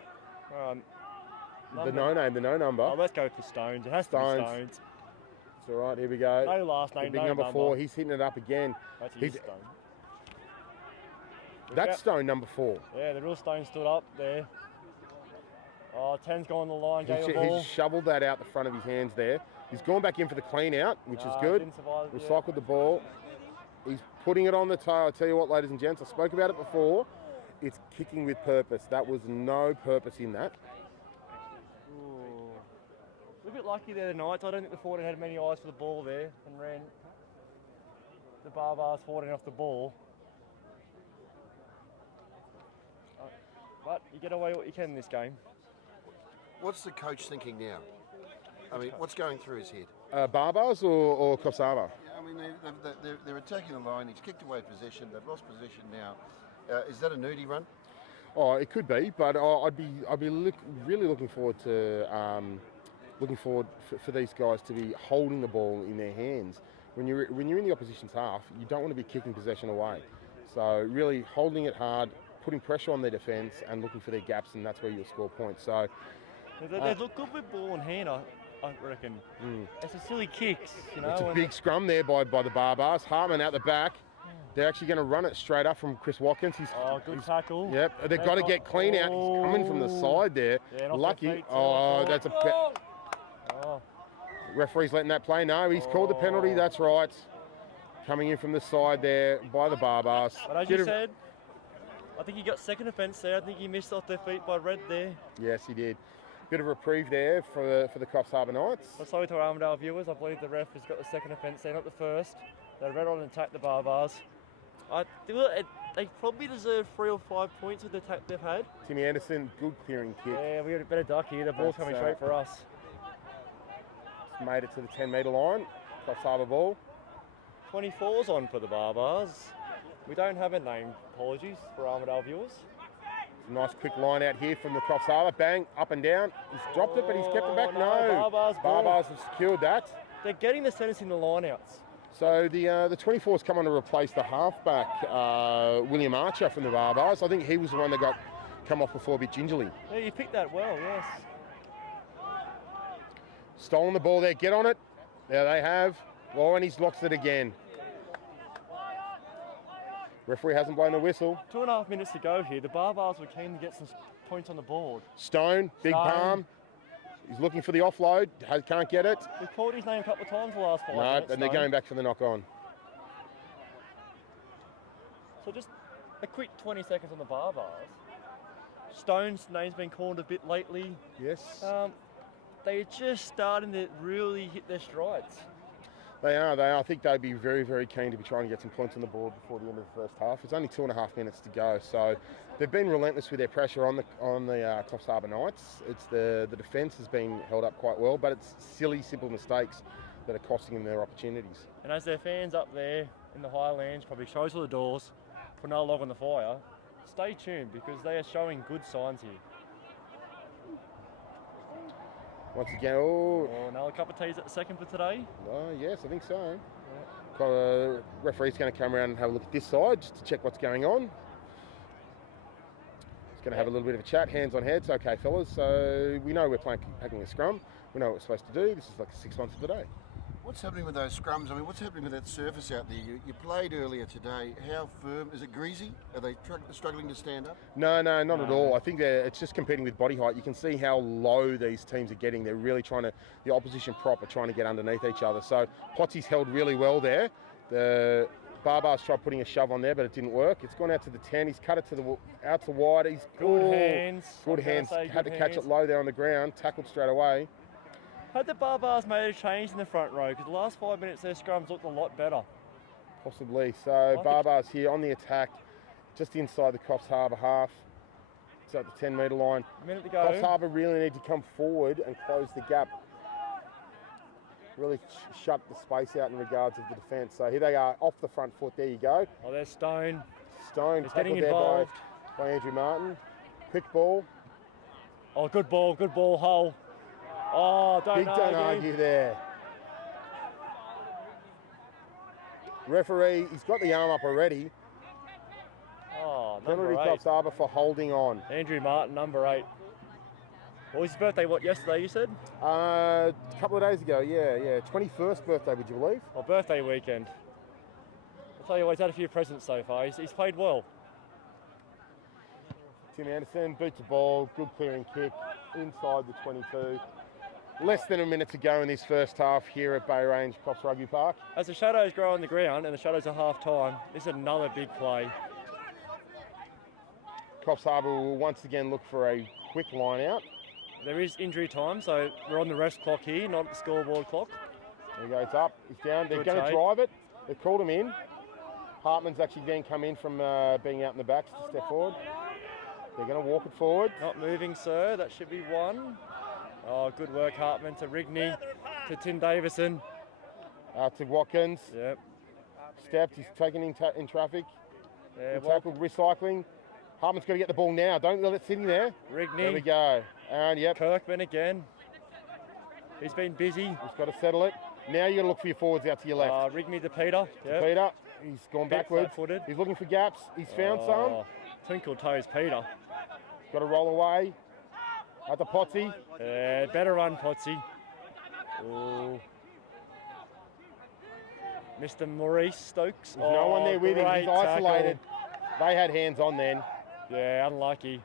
no name, the no number. Oh, let's go for Stones. It has to be Stones. It's all right. Here we go. No last name. The big no number 4. He's hitting it up again. That's his Stone. That's Stone number 4. Yeah, the real Stone stood up there. Oh, 10's gone on the line. He's shoveled that out the front of his hands there. He's gone back in for the clean out, which is good. Recycled the ball. He's putting it on the toe. I'll tell you what, ladies and gents, I spoke about it before. It's kicking with purpose. That was no purpose in that. Ooh. We're a bit lucky there tonight. I don't think the 14 had many eyes for the ball there and ran the Barbars 14 off the ball. But you get away what you can in this game. What's the coach thinking now? I mean, what's going through his head? Barbars or Coffs Harbour? I mean, they're attacking the line. He's kicked away possession. They've lost possession now. Is that a nudie run? Oh, it could be, but I'd be really looking forward to for these guys to be holding the ball in their hands. When you're in the opposition's half, you don't want to be kicking possession away. So really holding it hard, putting pressure on their defence, and looking for their gaps, and that's where you'll score points. So they look good with ball in hand, I reckon. It's a silly kicks, you know. It's a big scrum there by the Barbars. Hartman out the back. They're actually going to run it straight up from Chris Watkins. Good tackle. Yep, they've got to get clean out. He's coming from the side there. Yeah, lucky. That's a... Referee's letting that play. No, he's called the penalty. That's right. Coming in from the side there by the Barbars. But as you said, I think he got second offence there. I think he missed off their feet by Red there. Yes, he did. Bit of a reprieve there for the Coffs Harbour Knights. I'm sorry to our Armidale viewers. I believe the ref has got the second offence there, not the first. They red on and attacked the Barbars. They probably deserve 3 or 5 points with the attack they've had. Timmy Anderson, good clearing kick. Yeah, we got a better duck here. The ball's coming straight for us. Made it to the 10-metre line. Coffs Harbour ball. 24's on for the Barbars. We don't have a name. Apologies for Armidale viewers. Nice quick line out here from the Coffs Harbour. Bang, up and down. He's dropped it, but he's kept it back. No. Barbars have secured that. They're getting the centres in the line-outs. So the 24's come on to replace the halfback, William Archer from the Barbars. I think he was the one that got come off before a bit gingerly. Yeah, you picked that well, yes. Stolen the ball there. Get on it. There they have. Lauren, he's lost it again. Referee hasn't blown the whistle. 2.5 minutes to go here. The Barbars were keen to get some points on the board. Stone, big palm. He's looking for the offload. Can't get it. We've called his name a couple of times the last 5 minutes. No, and they're going back for the knock-on. So just a quick 20 seconds on the Barbars. Stone's name's been called a bit lately. Yes. They're just starting to really hit their strides. They are. I think they'd be very, very keen to be trying to get some points on the board before the end of the first half. It's only 2.5 minutes to go, so they've been relentless with their pressure on the Coffs Harbour Knights. It's the defence has been held up quite well, but it's silly, simple mistakes that are costing them their opportunities. And as their fans up there in the Highlands probably shows all the doors, put no log on the fire, stay tuned because they are showing good signs here. Once again, another cup of teas at the second for today? Yes, I think so. Yeah. Referee's going to come around and have a look at this side just to check what's going on. He's going to have a little bit of a chat, hands on heads. Okay, fellas, so we know we're packing a scrum. We know what we're supposed to do. This is like 6 months of the day. What's happening with those scrums? I mean, what's happening with that surface out there? You played earlier today. How firm? Is it greasy? Are they struggling to stand up? No, not at all. I think it's just competing with body height. You can see how low these teams are getting. They're really the opposition prop are trying to get underneath each other. So Potsy's held really well there. The Barbars tried putting a shove on there, but it didn't work. It's gone out to the 10. He's cut it to the out to wide. He's Good hands. Good hands. Had to catch it low there on the ground. Tackled straight away. Had the Barbars made a change in the front row? Because the last 5 minutes their scrums looked a lot better. Possibly. So Barbars here on the attack, just inside the Coffs Harbour half. It's at the 10-metre line. A minute to go. Coffs Harbour really need to come forward and close the gap. Really shut the space out in regards of the defence. So here they are, off the front foot. There you go. Oh, there's Stone. Stone He's getting tackled there involved. by Andrew Martin. Quick ball. Oh, good ball, Hull. Oh, don't argue there. Referee, he's got the arm up already. Oh, Penalty number 8. Coffs Harbour for holding on. Andrew Martin, number 8. What was his birthday, yesterday you said? A couple of days ago, yeah. 21st birthday, would you believe? Oh, birthday weekend. I'll tell you what, he's had a few presents so far. He's played well. Tim Anderson beats the ball, good clearing kick, inside the 22. Less than a minute to go in this first half here at Bay Range Coffs Rugby Park. As the shadows grow on the ground and the shadows are half time, this is another big play. Coffs Harbour will once again look for a quick line out. There is injury time, so we're on the rest clock here, not the scoreboard clock. There he goes up, he's down. They're Good going to take. drive it. They've called him in. Hartman's actually then come in from being out in the backs to step forward. They're going to walk it forward. Not moving, sir. That should be 1. Oh, good work, Hartman, to Rigney, to Tim Davison. To Watkins. Yep. Stepped, he's taken in traffic. Yeah, Good tackle, recycling. Hartman's got to get the ball now. Don't let it sit in there. Rigney. There we go. And yep, Kirkman again. He's been busy. he's got to settle it. Now you got to look for your forwards out to your left. Rigney to Peter. Yep. Peter, he's gone Bit backwards. flat-footed. He's looking for gaps. He's found some. Twinkle toes, Peter. Got to roll away. At the Potsy. Yeah, better run, Potsy. Ooh. Mr. Maurice Stokes. There's no one there with him. Great He's isolated. tackle. They had hands on then. Yeah, unlucky.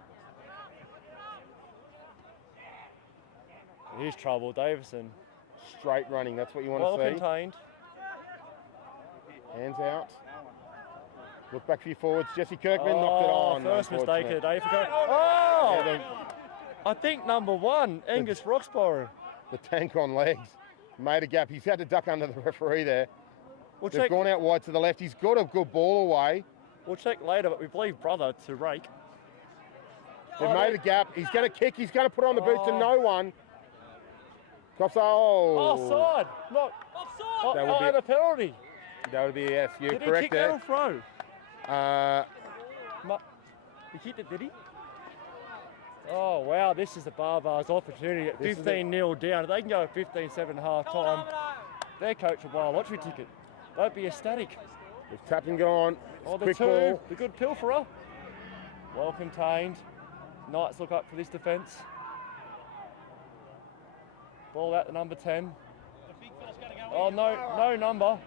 Here's trouble, Davison. Straight running. That's what you want Well to see. contained. Hands out. Look back for your forwards. Jesse Kirkman knocked it on. First mistake of the day for Kirk. I think number 1, Angus Roxborough. The tank on legs. Made a gap. He's had to duck under the referee there. We'll They've check. gone out wide to the left. He's got a good ball away. We'll check later, but we believe brother to rake. They've made a gap. He's going to kick. He's going to put on the boot to no one. Cops. Offside. Not offside. That would be and a penalty. That would be a yes. You're Did he correct kick there. that or throw? He kicked it, did he? Oh, wow, this is the Barbars' opportunity at 15-0 down. If they can go 15-7 half time, their coach will buy a lottery ticket. Don't be ecstatic. They've tapped and gone. Oh, the Quick 2, ball. the good pilferer. Well contained. Knights look up for this defence. Ball out to number 10. Oh, no number.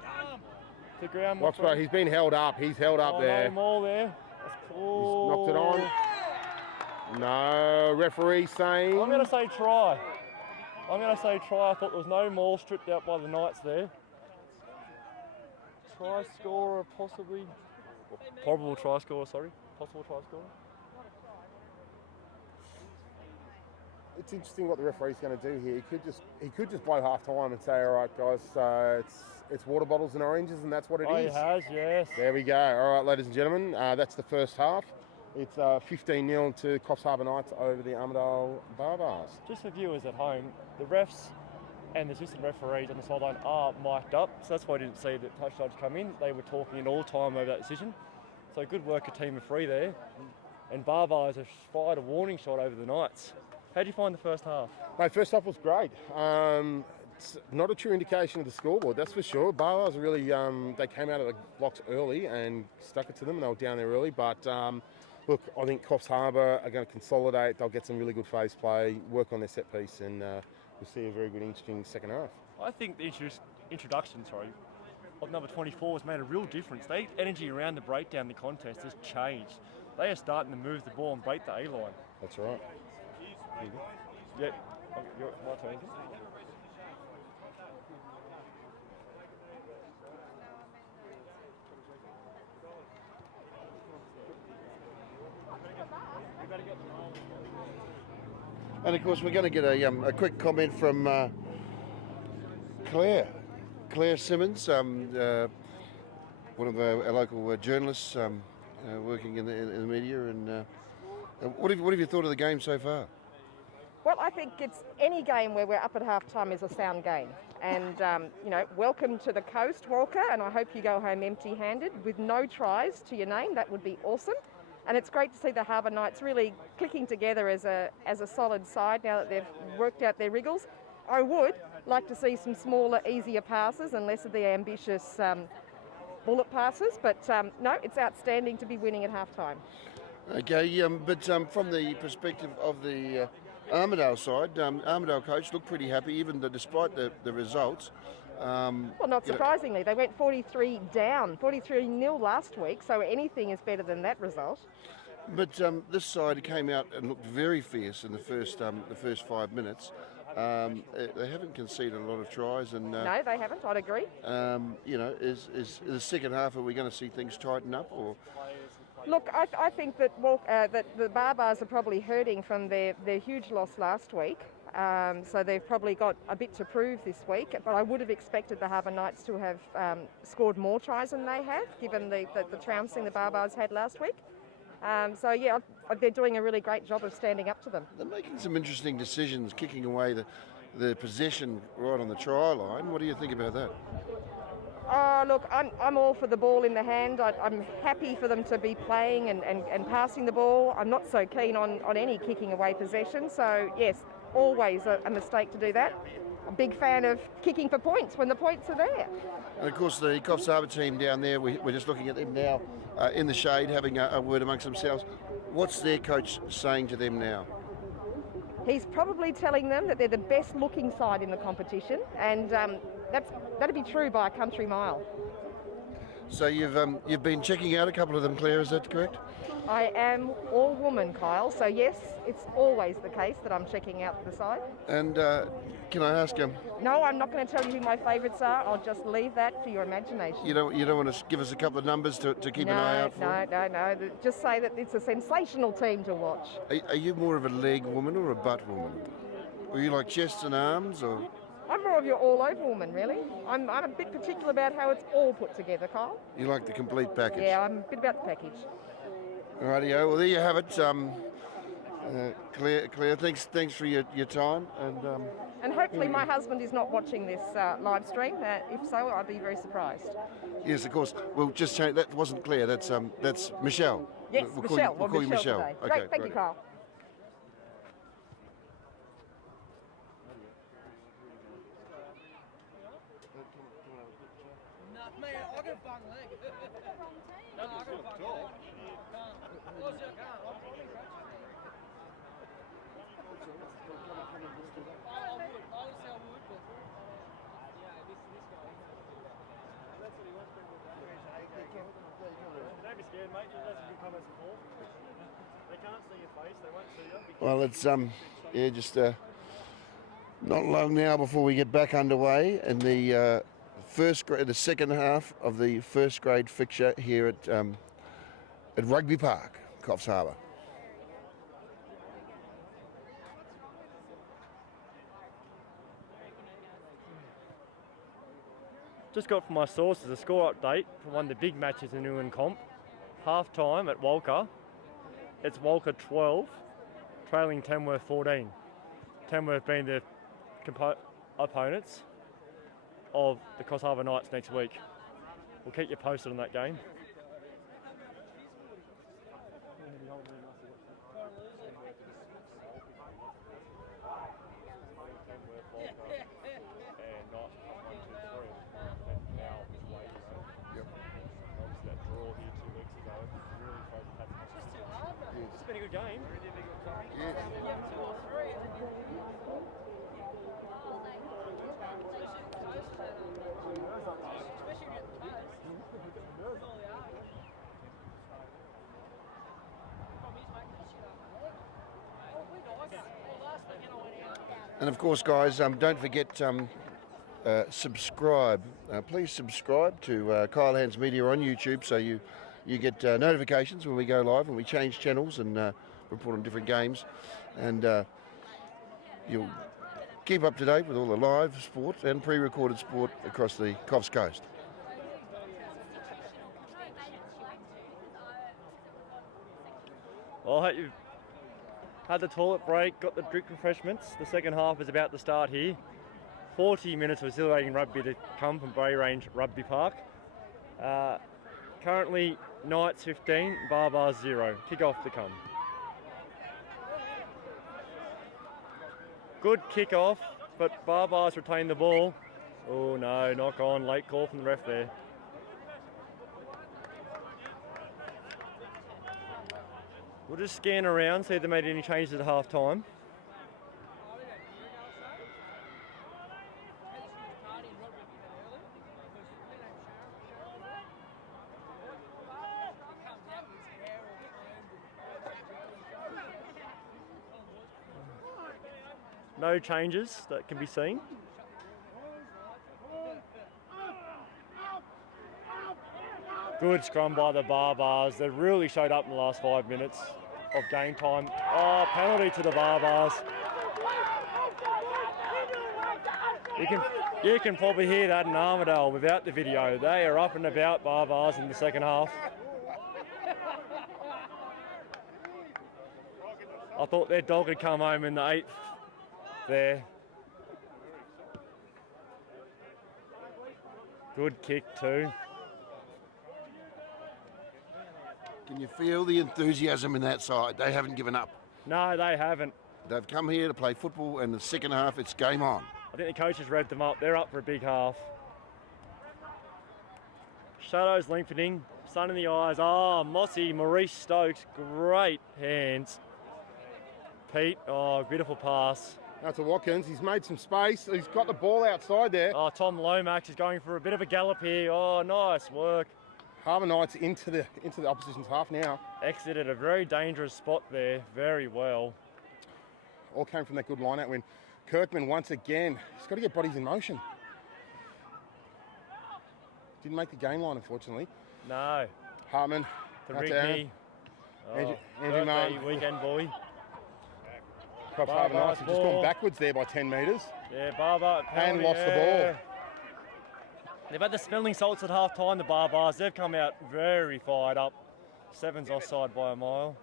To ground. Roxborough, he's been held up. He's held up there. No more there. That's cool. He's knocked it on. No, referee saying. I'm going to say try. I thought there was no more stripped out by the Knights there. Try scorer, possibly. Probable try scorer, sorry. Possible try scorer. It's interesting what the referee's going to do here. He could just blow half time and say, all right, guys, it's water bottles and oranges, and that's what it is. He has, yes. There we go. All right, ladies and gentlemen, that's the first half. It's 15-0 to Coffs Harbour Knights over the Armidale Barbars. Just for viewers at home, the refs and the assistant referees on the sideline are mic'd up, so that's why I didn't see the touch judge come in. They were talking in all time over that decision. So good work, a team of 3 there. And Barbars have fired a warning shot over the Knights. How did you find the first half? Mate, first half was great. It's not a true indication of the scoreboard, that's for sure. Barbars really, they came out of the blocks early and stuck it to them, and they were down there early. But look, I think Coffs Harbour are going to consolidate. They'll get some really good phase play, work on their set piece, and we'll see a very good, interesting second half. I think the introduction of number 24 has made a real difference. Their energy around the breakdown, the contest has changed. They are starting to move the ball and break the A-line. That's right. Yeah, my turn. And of course, we're going to get a quick comment from Claire Simmons, one of our local journalists working in the media. And what have you thought of the game so far? Well, I think it's any game where we're up at half-time is a sound game. And, welcome to the coast, Walker, and I hope you go home empty-handed with no tries to your name. That would be awesome. And it's great to see the Harbour Knights really clicking together as a solid side now that they've worked out their wriggles. I would like to see some smaller, easier passes and less of the ambitious bullet passes, but no, it's outstanding to be winning at half-time. Okay, but from the perspective of the Armidale side, Armidale coach looked pretty happy, even despite the results. Well, not surprisingly, they went 43 down, 43-0 last week, so anything is better than that result. But this side came out and looked very fierce in the first 5 minutes. They haven't conceded a lot of tries, and no, they haven't. I'd agree. Is the second half, are we going to see things tighten up, or? Look, I think that that the Barbars are probably hurting from their huge loss last week. So they've probably got a bit to prove this week, but I would have expected the Harbour Knights to have scored more tries than they have, given the trouncing the Barbars had last week. So yeah, they're doing a really great job of standing up to them. They're making some interesting decisions, kicking away the possession right on the try line. What do you think about that? Oh, look, I'm all for the ball in the hand. I'm happy for them to be playing and passing the ball. I'm not so keen on any kicking away possession. So yes, always a mistake to do that. A big fan of kicking for points when the points are there. And of course the Coffs Harbour team down there, we're just looking at them now in the shade, having a word amongst themselves. What's their coach saying to them now? He's probably telling them that they're the best looking side in the competition, and that'd be true by a country mile. So you've been checking out a couple of them, Claire, is that correct? I am all woman, Kyle, so yes, it's always the case that I'm checking out the side. And can I ask you? No, I'm not going to tell you who my favourites are. I'll just leave that for your imagination. You don't want to give us a couple of numbers to keep an eye out for? No. Just say that it's a sensational team to watch. Are you more of a leg woman or a butt woman? Are you like chests and arms, or? I'm more of your all-over woman, really. I'm a bit particular about how it's all put together, Kyle. You like the complete package? Yeah, I'm a bit about the package. Rightio. Well, there you have it. Claire, thanks for your time. And hopefully my husband is not watching this live stream. If so, I'd be very surprised. Yes, of course. We'll just change. That wasn't Claire. That's Michelle. Yes, Michelle. We'll call you Michelle. Today. Okay, great, thank you, Kyle. Don't be scared, mate. You've got some good comments before. They can't see your face. They won't see you. Well, it's just not long now before we get back underway in the the second half of the first grade fixture here at Rugby Park, Coffs Harbour. Just got from my sources a score update for one of the big matches in New England comp. Half time at Walker. It's Walker 12, trailing Tamworth 14. Tamworth being the opponents of the Coffs Harbour Knights next week. We'll keep you posted on that game. It's been a good game. And of course, guys, don't forget subscribe. Please subscribe to Kyle Hands Media on YouTube, so you get notifications when we go live, when we change channels and report on different games, and you'll keep up to date with all the live sport and pre-recorded sport across the Coffs Coast. Well, I hope you've had the toilet break, got the drink refreshments. The second half is about to start here. 40 minutes of exhilarating rugby to come from Bray Range Rugby Park. Currently, Knights 15, Barbars 0. Kick-off to come. Good kick-off, but Barbars retain the ball. Oh no, knock on, late call from the ref there. We'll just scan around, see if they made any changes at half time. No changes that can be seen. Good scrum by the Barbars. They really showed up in the last 5 minutes of game time. Oh, penalty to the Barbars. You can probably hear that in Armidale without the video. They are up and about, Barbars, in the second half. I thought their dog had come home in the 8th there. Good kick too. Can you feel the enthusiasm in that side? They haven't given up. No, they haven't. They've come here to play football, and the second half, it's game on. I think the coach has revved them up. They're up for a big half. Shadows lengthening, sun in the eyes. Oh, Mossy, Maurice Stokes, great hands. Pete, oh, beautiful pass. Now to Watkins, he's made some space. He's got the ball outside there. Oh, Tom Lomax is going for a bit of a gallop here. Oh, nice work. Harbour Knights into the opposition's half now. Exited a very dangerous spot there, very well. All came from that good line-out win. Kirkman once again, he's got to get bodies in motion. Didn't make the game line, unfortunately. No. Hartman, The out to Rigby. Andrew Birthday Martin. weekend boy. Cops Harbour Knights have just gone backwards there by 10 metres. Yeah, Barbar. And lost the ball. They've had the smelling salts at half time, the Barbars. They've come out very fired up. Seven's offside by a mile.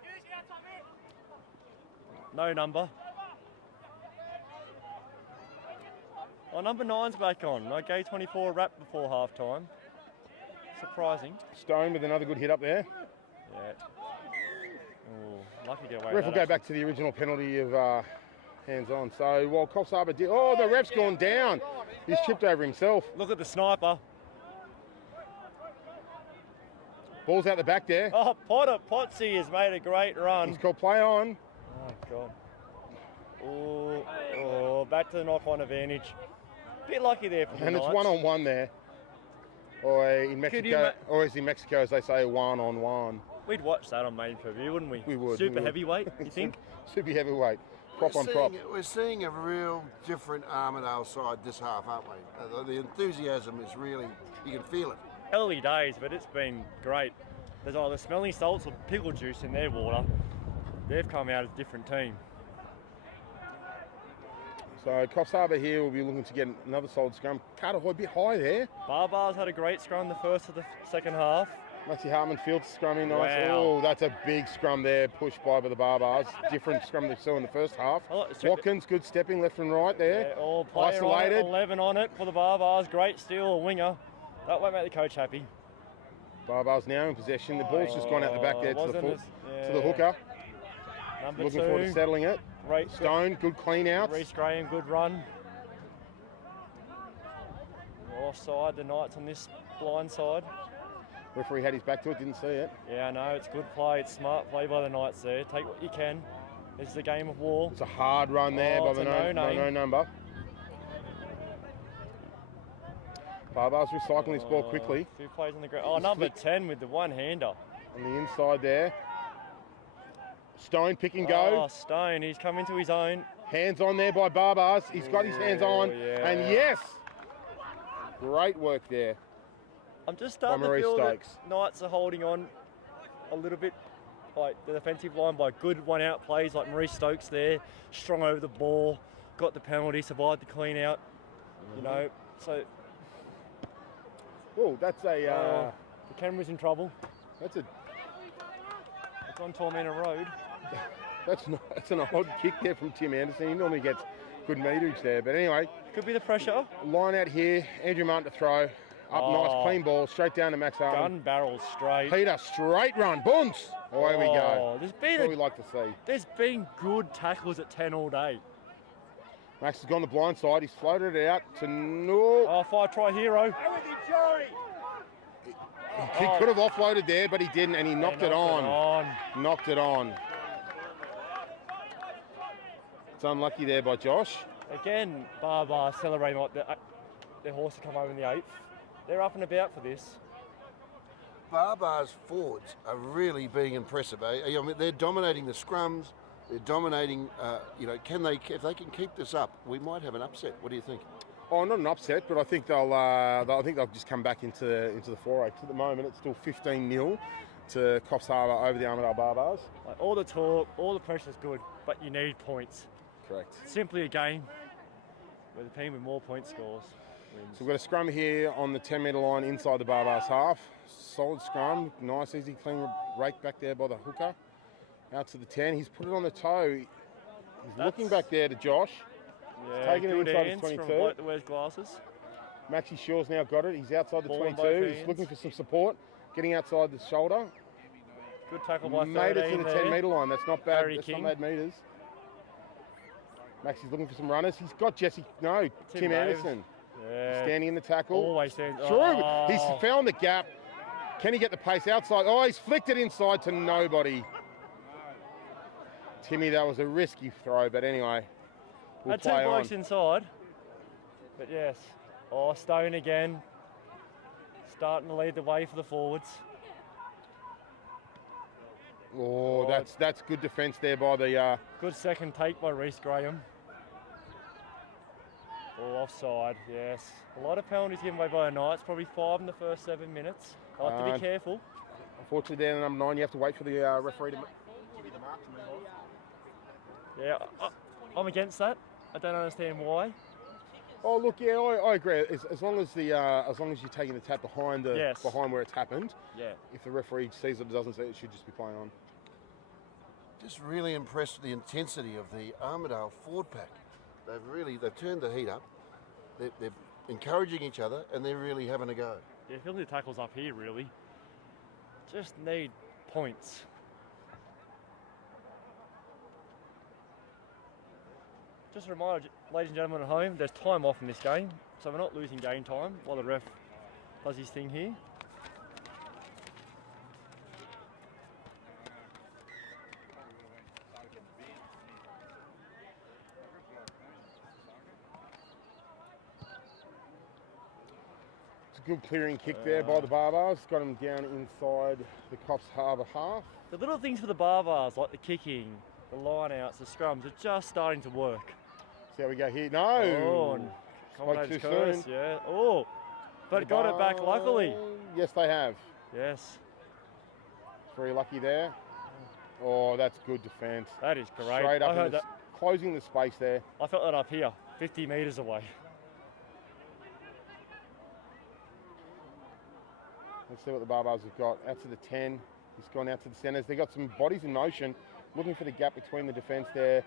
No number. Oh, number 9's back on. I gave 24 a wrap before half time. Surprising. Stone with another good hit up there. Yeah. Oh, lucky to get away with Ref will that, go actually. back to the original penalty of hands on. So while Coffs Harbour did, oh, the ref's gone down. He's tripped over himself. Look at the sniper. Ball's out the back there. Oh, Potsy has made a great run. He's called play on. Oh, God. Oh, back to the knock-on advantage. Bit lucky there for the And it's Knights. one-on-one there. Or in Mexico, or as in Mexico, as they say, one-on-one. We'd watch that on main review, wouldn't we? We would. Super we would. heavyweight, you think? Super heavyweight. Prop on prop. We're seeing a real different Armidale side this half, aren't we? The enthusiasm is really, you can feel it. Early days, but it's been great. There's either smelling salts or pickle juice in their water. They've come out as a different team. So Coffs Harbour here will be looking to get another solid scrum. Carter a bit high there. Barbars had a great scrum the first of the second half. Maxie Hartman fields scrumming nice. Wow. Oh, that's a big scrum there, pushed by the Barbars. Different scrum they saw in the first half. Watkins, good stepping left and right there. Yeah, all player Isolated. on it, 11 on it for the Barbars. Great steal, a winger. That won't make the coach happy. Barbars now in possession. The ball's just gone out the back there to the Wasn't to the hooker. Number Looking 2. forward to settling it. Great Stone, good clean out. Reece Graham, good run. Offside, the Knights on this blind side. Referee had his back to it, didn't see it. Yeah, I know, it's good play. It's smart play by the Knights there. Take what you can. This is a game of war. It's a hard run there by it's the a no number. Barbars recycling this ball quickly. A few plays on the ground. Oh, number 10 with the one-hander. On the inside there. Stone pick and go. Oh, Stone, he's come into his own. Hands on there by Barbars. He's got his hands on. Yeah. And yes! Great work there. I'm just starting to Maurice feel Stokes. that Knights are holding on a little bit like the defensive line by good one-out plays like Maurice Stokes there, strong over the ball, got the penalty, survived the clean-out, you know, so... Oh, that's a... the camera's in trouble. That's a... It's on Tormenta Road. That's an odd kick there from Tim Anderson. He normally gets good meterage there. But anyway... Could be the pressure. Line out here. Andrew Martin to throw. Up nice, clean ball. Straight down to Max Harmon. Gun barrel straight. Peter, straight run. Bunts! Away we go. There's That's what we like to see. There's been good tackles at 10 all day. Max has gone the blind side. He's floated it out to no. Oh, fire try hero. He could have offloaded there, but he didn't, and he knocked it on. Knocked it on. It's unlucky there by Josh. Again, Barbar celebrating like their horse to come over in the 8th. They're up and about for this. Barbar's forwards are really being impressive. I mean, they're dominating the scrums. They're dominating. You know, if they can keep this up, we might have an upset. What do you think? Oh, not an upset, but I think they'll just come back into the 4-8. At the moment, it's still 15-0 to Coffs Harbour over the Armidale Barbars. Like, all the talk, all the pressure's good, but you need points. Correct. Simply a game where the team with more points scores wins. So we've got a scrum here on the 10-metre line inside the Barbars half. Solid scrum, nice, easy, clean rake back there by the hooker. Out to the 10. He's put it on the toe. He's looking back there to Josh. Yeah, taking it inside the 22. From a bloke that wears glasses. Maxie Shaw's now got it. He's outside the Ball in 22. both He's hands. looking for some support. Getting outside the shoulder. Good tackle by 13 Made it to the there. 10-metre line. That's not bad. Harry That's King. not bad metres. Maxie's looking for some runners. He's got Tim Anderson. Yeah. Standing in the tackle. Always stands. Through. Oh. He's found the gap. Can he get the pace outside? Oh, he's flicked it inside to nobody. Timmy, that was a risky throw, but anyway. We'll Had two play blokes on. inside. But yes. Oh, Stone again. Starting to lead the way for the forwards. Oh, that's good defence there by the... Good second take by Reece Graham. Oh, offside, yes. A lot of penalties given away by the Knights, probably 5 in the first 7 minutes. I have to be careful. Unfortunately, there, number 9, you have to wait for the referee to give you the mark to move on. Yeah, I'm against that. I don't understand why. Oh, look, yeah, I agree. As long as you're taking the tap behind where it's happened. Yeah. If the referee sees it, doesn't see it, it should just be playing on. Just really impressed with the intensity of the Armidale forward pack. They've turned the heat up. They're encouraging each other, and they're really having a go. Yeah, filling the tackles up here, really. Just need points. Just a reminder, ladies and gentlemen at home, there's time off in this game, so we're not losing game time while the ref does his thing here. Good clearing kick there by the Barbars. Got him down inside the Coffs Harbour half. The little things for the Barbars, like the kicking, the line-outs, the scrums, are just starting to work. See how we go here? No! Oh, Spoke too curse, soon. yeah. Oh, but got it back luckily. Yes, they have. Yes. Very lucky there. Oh, that's good defence. That is great. Straight up, I heard that. Closing the space there. I felt that up here, 50 metres away. Let's see what the Barbars have got. Out to the 10. He's gone out to the centres. They've got some bodies in motion, looking for the gap between the defence there.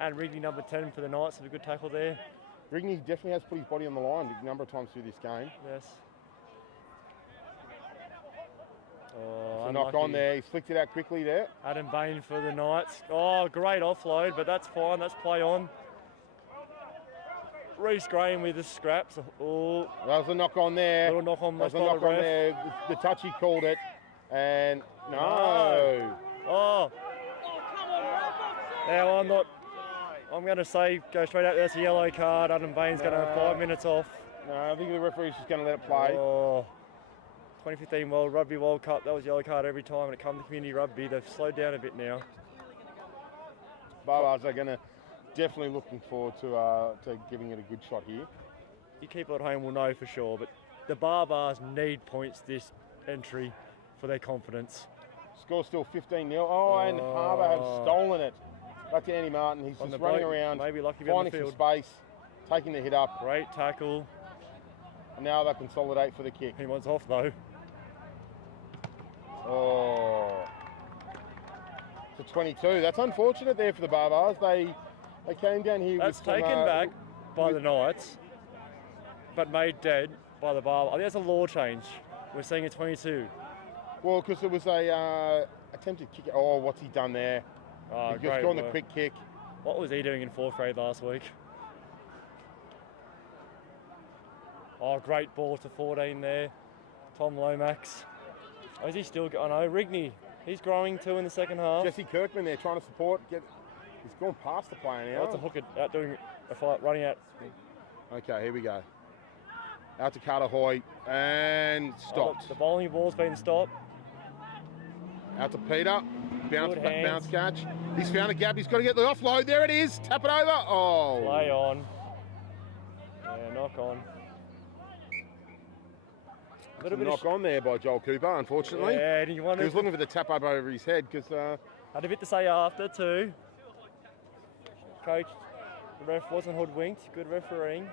And Rigney number 10 for the Knights with a good tackle there. Rigney definitely has put his body on the line a number of times through this game. Yes. Oh, a knock on there. He flicked it out quickly there. Adam Bain for the Knights. Oh, great offload, but that's fine. That's play on. Reece Graham with the scraps. Oh, that was a knock on there. Little knock on. That was a knock on there. The touchy called it, and no. Oh. Now I'm going to say go straight out. That's a yellow card. Adam Bain's going to have 5 minutes off. No, I think the referee's just going to let it play. Oh. 2015 Rugby World Cup. That was yellow card every time when it comes to community rugby. They've slowed down a bit now. Barbars are going to. Definitely looking forward to giving it a good shot here. You people at home will know for sure, but the Barbars need points this entry for their confidence. Score's still 15-0. Oh, and Harbour have stolen it. Back to Andy Martin. He's On just the running break, around, maybe lucky finding some space, taking the hit up. Great tackle. And now they consolidate for the kick. He wants off though. Oh. To 22. That's unfortunate there for the Barbars. They came down here That's with some, taken back by the Knights, but made dead by the Barbars. I think that's a law change. We're seeing a 22. Well, because it was a attempted kick. Oh, what's he done there? Oh, He's just gone the quick kick. What was he doing in 4th grade last week? Oh, great ball to 14 there. Tom Lomax. Oh, is he still going? Oh, no, Rigney. He's growing too in the second half. Jesse Kirkman there trying to support. He's gone past the player now. That's a hooker out doing a fight, running out. Okay, here we go. Out to Carter Hoy and stopped. The bowling ball's been stopped. Out to Peter. Bounce catch. He's found a gap. He's got to get the offload. There it is. Tap it over. Oh. Play on. Yeah, knock on. Knock on there by Joel Cooper, unfortunately. Yeah, and he was looking for the tap over his head because. Had a bit to say after too. Coach, the ref wasn't hoodwinked. Good refereeing.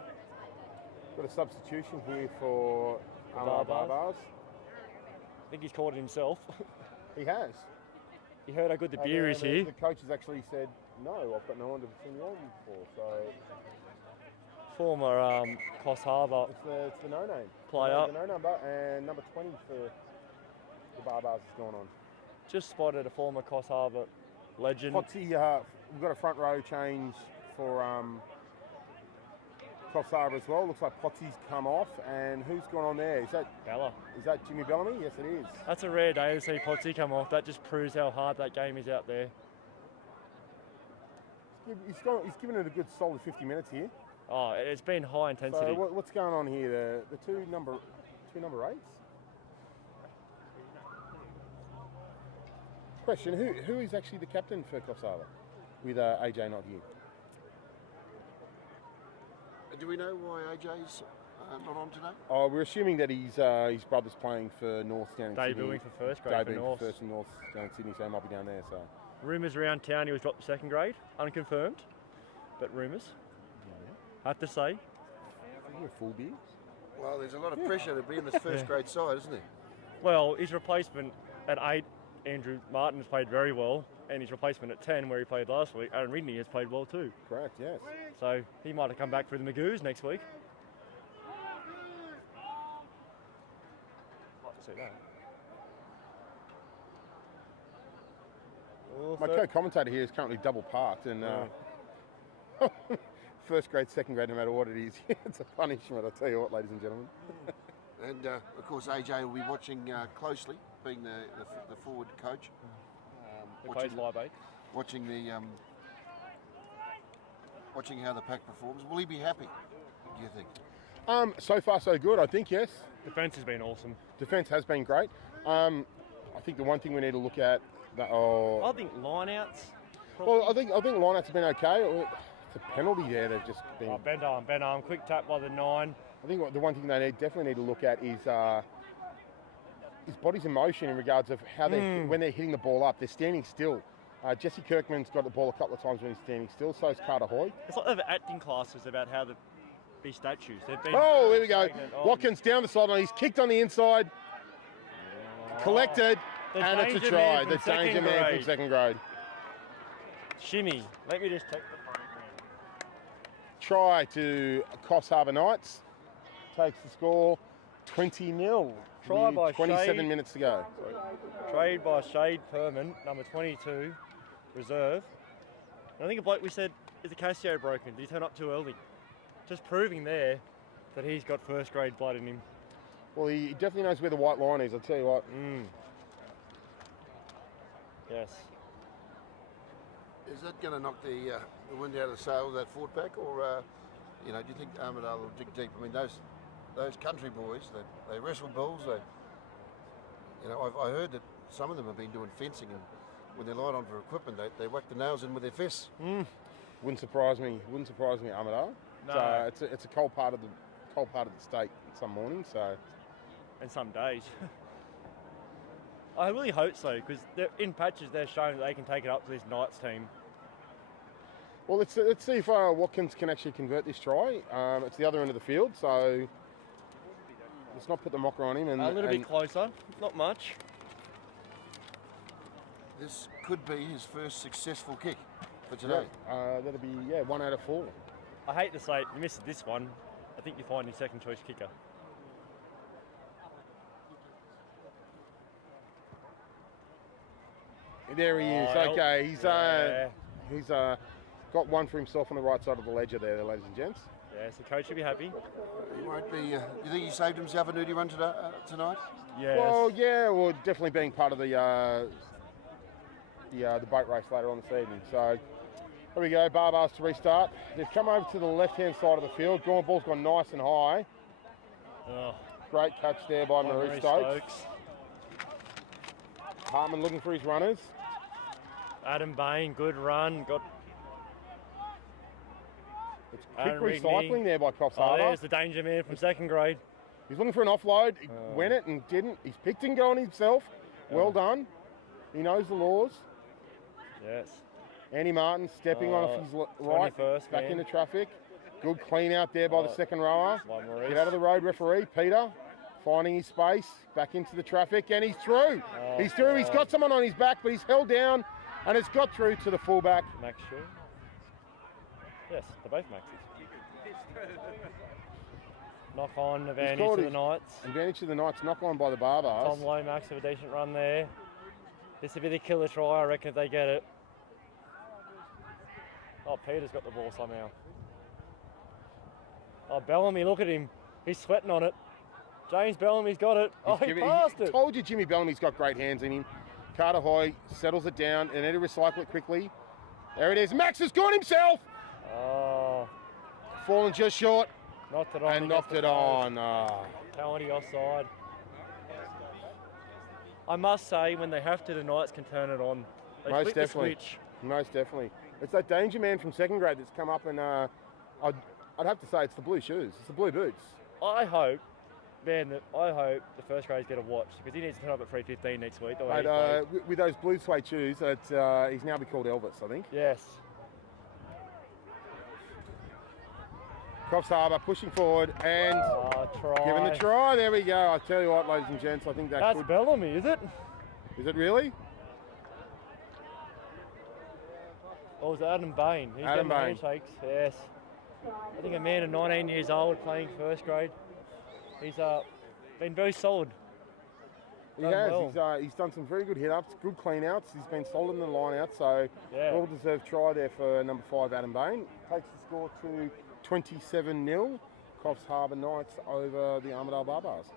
Got a substitution here for Barbars. I think he's called it himself. He has. He heard how good the beer is here. The coach has actually said, no, I've got no one to send you on for. So former Coss Harbour. It's the no-name. Player. The no number, and number 20 for the Barbars has gone on. Just spotted a former Coss Harbour legend. Potsy, we've got a front row change for Coss Harbour as well. Looks like Potsy's come off, and who's gone on there? Is that Bella? Is that Jimmy Bellamy? Yes, it is. That's a rare day to see Potsy come off. That just proves how hard that game is out there. He's given it a good solid 50 minutes here. Oh, it's been high intensity. So what's going on here? The two number 8s. Question: Who is actually the captain for Coffs Harbour with AJ not here? Do we know why AJ's not on today? Oh, we're assuming that his brother's playing for North down in Sydney. Debuting for first grade for North. First in North down in Sydney, so he might be down there. So rumours around town he was dropped to second grade, unconfirmed, but rumours. I have to say. You're full beer. Well, there's a lot of pressure to be in this first grade side, isn't there? Well, his replacement at 8, Andrew Martin, has played very well, and his replacement at 10, where he played last week, Aaron Ridney, has played well too. Correct, yes. So he might have come back for the Magoos next week. Like to see that. My co-commentator here is currently double parked, and first grade, second grade, no matter what it is, it's a punishment, I tell you what, ladies and gentlemen. And of course, AJ will be watching closely, being the forward coach. Watching how the pack performs. Will he be happy, do you think? So far so good, I think, yes. Defence has been awesome. Defence has been great. I think the one thing we need to look at I think line-outs. Well, I think line-outs have been okay. It's a penalty there. They've just been. Bend arm, quick tap by the 9. I think the one thing they definitely need to look at is his body's in motion in regards of how they when they're hitting the ball up, they're standing still. Jesse Kirkman's got the ball a couple of times when he's standing still. So is Carter Hoy. It's like they've acting classes about how to be statues. They've been. Oh, here we go. Watkins down the sideline. He's kicked on the inside. Collected. And it's a try. The danger man from second grade. Shimmy. Let me just take the program. Try to Coffs Harbour Knights. Takes the score 20-0. Try by 27 minutes to go. Trade by Shade Perman, number 22, reserve. And I think a bloke we said, is the Casio broken? Did he turn up too early? Just proving there that he's got first grade blood in him. Well, he definitely knows where the white line is, I'll tell you what. Yes. Is that going to knock the wind out of the sail of that forward pack, or do you think Armidale will dig deep? I mean, those country boys, they wrestle bulls. I heard that some of them have been doing fencing, and when they're light on for equipment, they whack the nails in with their fists. Wouldn't surprise me, Armidale. No. It's a cold part of the state some mornings, so. And some days. I really hope so, because in patches they're showing that they can take it up to this Knights team. Well, let's see if Watkins can actually convert this try. It's the other end of the field, so let's not put the mocker on him. And a little bit closer, not much. This could be his first successful kick for today. That'll be 1 out of 4. I hate to say it, you missed this one. I think you find your second choice kicker. There he is. Oh, Okay, yeah. he's got one for himself on the right side of the ledger there, ladies and gents. Yeah, so coach will be happy. He won't be. You think he saved himself a nudie run tonight? Yes. Well, yeah, well, definitely being part of the boat race later on this evening. So here we go, Barbars to restart. They've come over to the left-hand side of the field. Ball's gone nice and high. Oh, Great catch there by Marie Stokes. Hartman looking for his runners. Adam Bain, good run. It's quick Aaron Rigney. recycling there by Coffs Oh, Harbour. there's the danger man from second grade. He's looking for an offload. He went it and didn't. He's picked and gone himself. Well done. He knows the laws. Yes. Andy Martin stepping on his right, 21st back man. into traffic. Good clean out there by the second rower. Like Maurice. Get out of the road, referee. Peter finding his space, back into the traffic, and he's through. He's through. He's got someone on his back, but he's held down, and it's got through to the fullback. Max Shaw. Yes, they're both Maxes. Knock on, advantage to the Knights. Advantage to the Knights, knock on by the Barbars. Tom Lomax with a decent run there. This will be the killer try, I reckon, if they get it. Oh, Peter's got the ball somehow. Oh, Bellamy, look at him. He's sweating on it. James Bellamy's got it. Oh, he passed it. Told you Jimmy Bellamy's got great hands in him. Carter Hoy settles it down and then to recycle it quickly. There it is. Max has got himself. Oh. Fallen just short. Knocked it on. And knocked it on. Penalty offside. I must say, when they have to, the Knights can turn it on. They Most flip definitely. The switch. Most definitely. It's that danger man from second grade that's come up and I'd have to say it's the blue shoes. It's the blue boots. I hope the first grades get a watch because he needs to turn up at 3:15 next week. With those blue suede shoes, he's now be called Elvis, I think. Yes. Coffs Harbour pushing forward and giving the try. There we go. I tell you what, ladies and gents, I think that's Bellamy, is it? Is it really? Or was it Adam Bain? He's Adam getting Bain. the handshakes. Yes. I think a man of 19 years old playing first grade. He's been very solid. He has. Well. He's done some very good hit-ups, good clean-outs. He's been solid in the line-out, so well-deserved try there for number 5, Adam Bain. Takes the score to 27-0. Coffs Harbour Knights over the Armidale Barbars.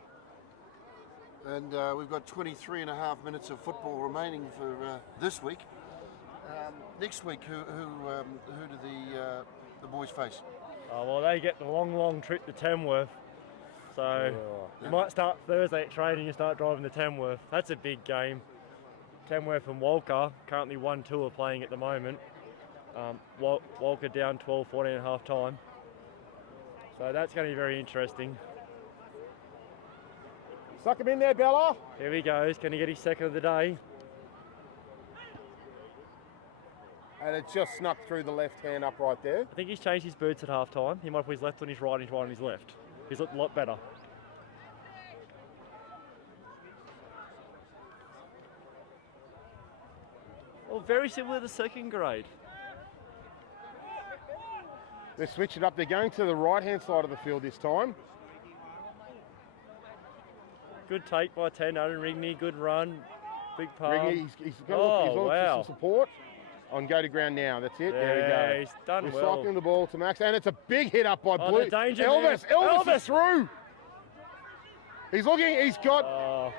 And we've got 23 and a half minutes of football remaining for this week. Next week, who do the boys face? Well, they get the long trip to Tamworth. So you might start Thursday at training and start driving to Tamworth. That's a big game. Tamworth and Walker, currently 1-2 are playing at the moment. Walker down 12-14 at half time. So that's going to be very interesting. Suck him in there, Bella. Here he goes. Can he get his second of the day? And it just snuck through the left hand up right there. I think he's changed his boots at half time. He might put his left on his right and his right on his left. He's looked a lot better. Well, very similar to second grade. They switch it up. They're going to the right-hand side of the field this time. Good take by 10, Aaron Rigney. Good run. Big pass. Rigney, he's going to look for some support. On go to ground now. That's it. There we go. He's done Recycling the ball to Max, and it's a big hit up by Blue. Danger Elvis is through. He's looking. He's got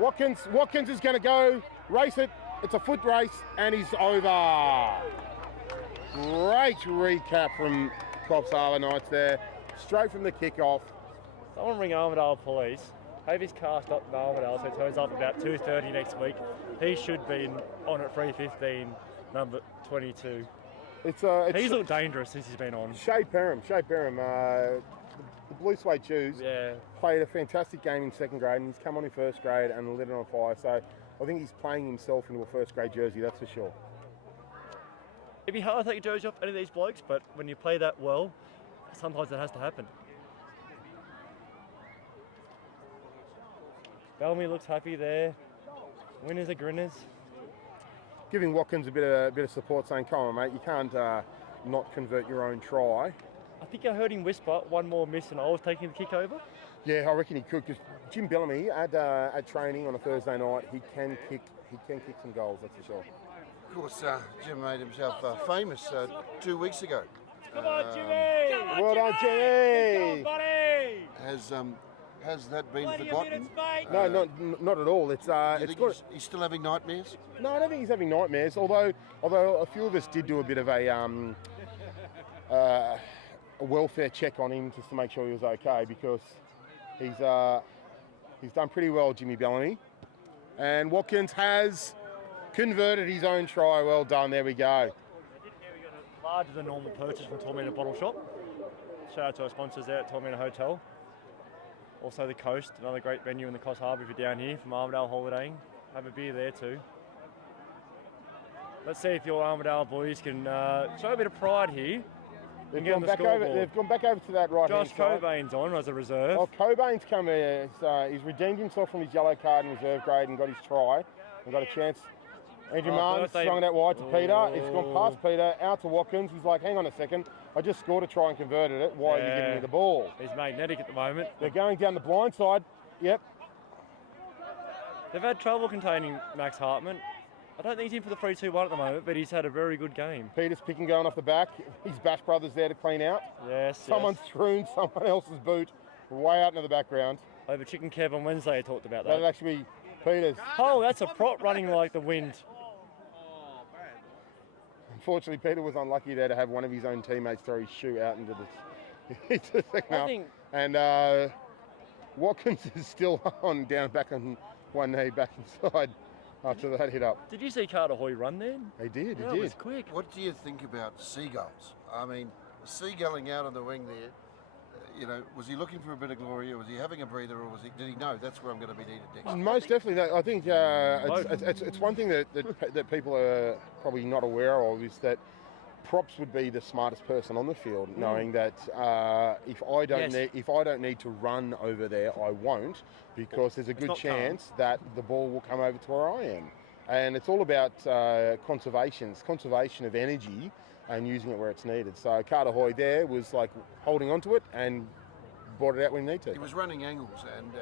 Watkins. Watkins is going to go race it. It's a foot race, and he's over. Great recap from Coffs Harbour Knights there, straight from the kickoff. Someone ring Armidale Police. Have his car stopped in Armidale, so it turns up about 2:30 next week. He should be on at 3:15, number 22. He's looked dangerous since he's been on. Shay Perham, the the blue suede shoes. Yeah. Played a fantastic game in second grade, and he's come on in first grade and lit it on fire. So I think he's playing himself into a first grade jersey, that's for sure. It'd be hard to take a jersey off any of these blokes, but when you play that well, sometimes that has to happen. Bellamy looks happy there. Winners are grinners. Giving Watkins a bit of support, saying, "Come on, mate, you can't not convert your own try." I think I heard him whisper one more miss and I was taking the kick over. Yeah, I reckon he could, because Jim Bellamy at training on a Thursday night, he can kick some goals, that's for sure. Of course, Jim made himself famous 2 weeks ago. Come on, Jimmy! Well done, Jimmy! Has that been forgotten? No, not at all. It's Do you it's think got. he's still having nightmares? No, I don't think he's having nightmares. Although a few of us did do a bit of a welfare check on him just to make sure he was okay, because he's done pretty well, Jimmy Bellamy. And Watkins has converted his own try. Well done. There we go. Larger than normal purchase from Tormenta Bottle Shop. Shout out to our sponsors there at Tormenta Hotel. Also the Coast, another great venue in the Coast Harbour if you're down here from Armidale holidaying. Have a beer there too. Let's see if your Armidale boys can show a bit of pride here. They've gone back over to that right hand Josh side. Cobain's on as a reserve. Oh, Cobain's come here. He's redeemed himself from his yellow card in reserve grade and got his try and got a chance. Andrew Martin's strung that wide to Peter. It's gone past Peter, out to Watkins. He's like, hang on a second. I just scored a try and converted it. Why are you giving me the ball? He's magnetic at the moment. They're going down the blind side. Yep. They've had trouble containing Max Hartman. I don't think he's in for the 3-2-1 at the moment, but he's had a very good game. Peter's picking going off the back. His Bash brothers there to clean out. Yes. Someone's strewn someone else's boot way out into the background. Over Chicken Kev on Wednesday, I talked about that. That'd actually be Peter's. Oh, that's a prop running like the wind. Unfortunately, Peter was unlucky there to have one of his own teammates throw his shoe out into the second half. And Watkins is still back on one knee, back inside after that hit up. Did you see Carter Hoy run there? He did. It was quick. What do you think about seagulls? I mean, seagulling out on the wing there, was he looking for a bit of glory, or was he having a breather, or did he know that's where I'm going to be needed next? Most definitely. I think it's one thing that people are probably not aware of, is that props would be the smartest person on the field, knowing that if I don't need to run over there, I won't, because there's a good chance that the ball will come over to where I am. And it's all about conservation of energy and using it where it's needed. So Carter Hoy there was like holding onto it and brought it out when he needed to. He was running angles and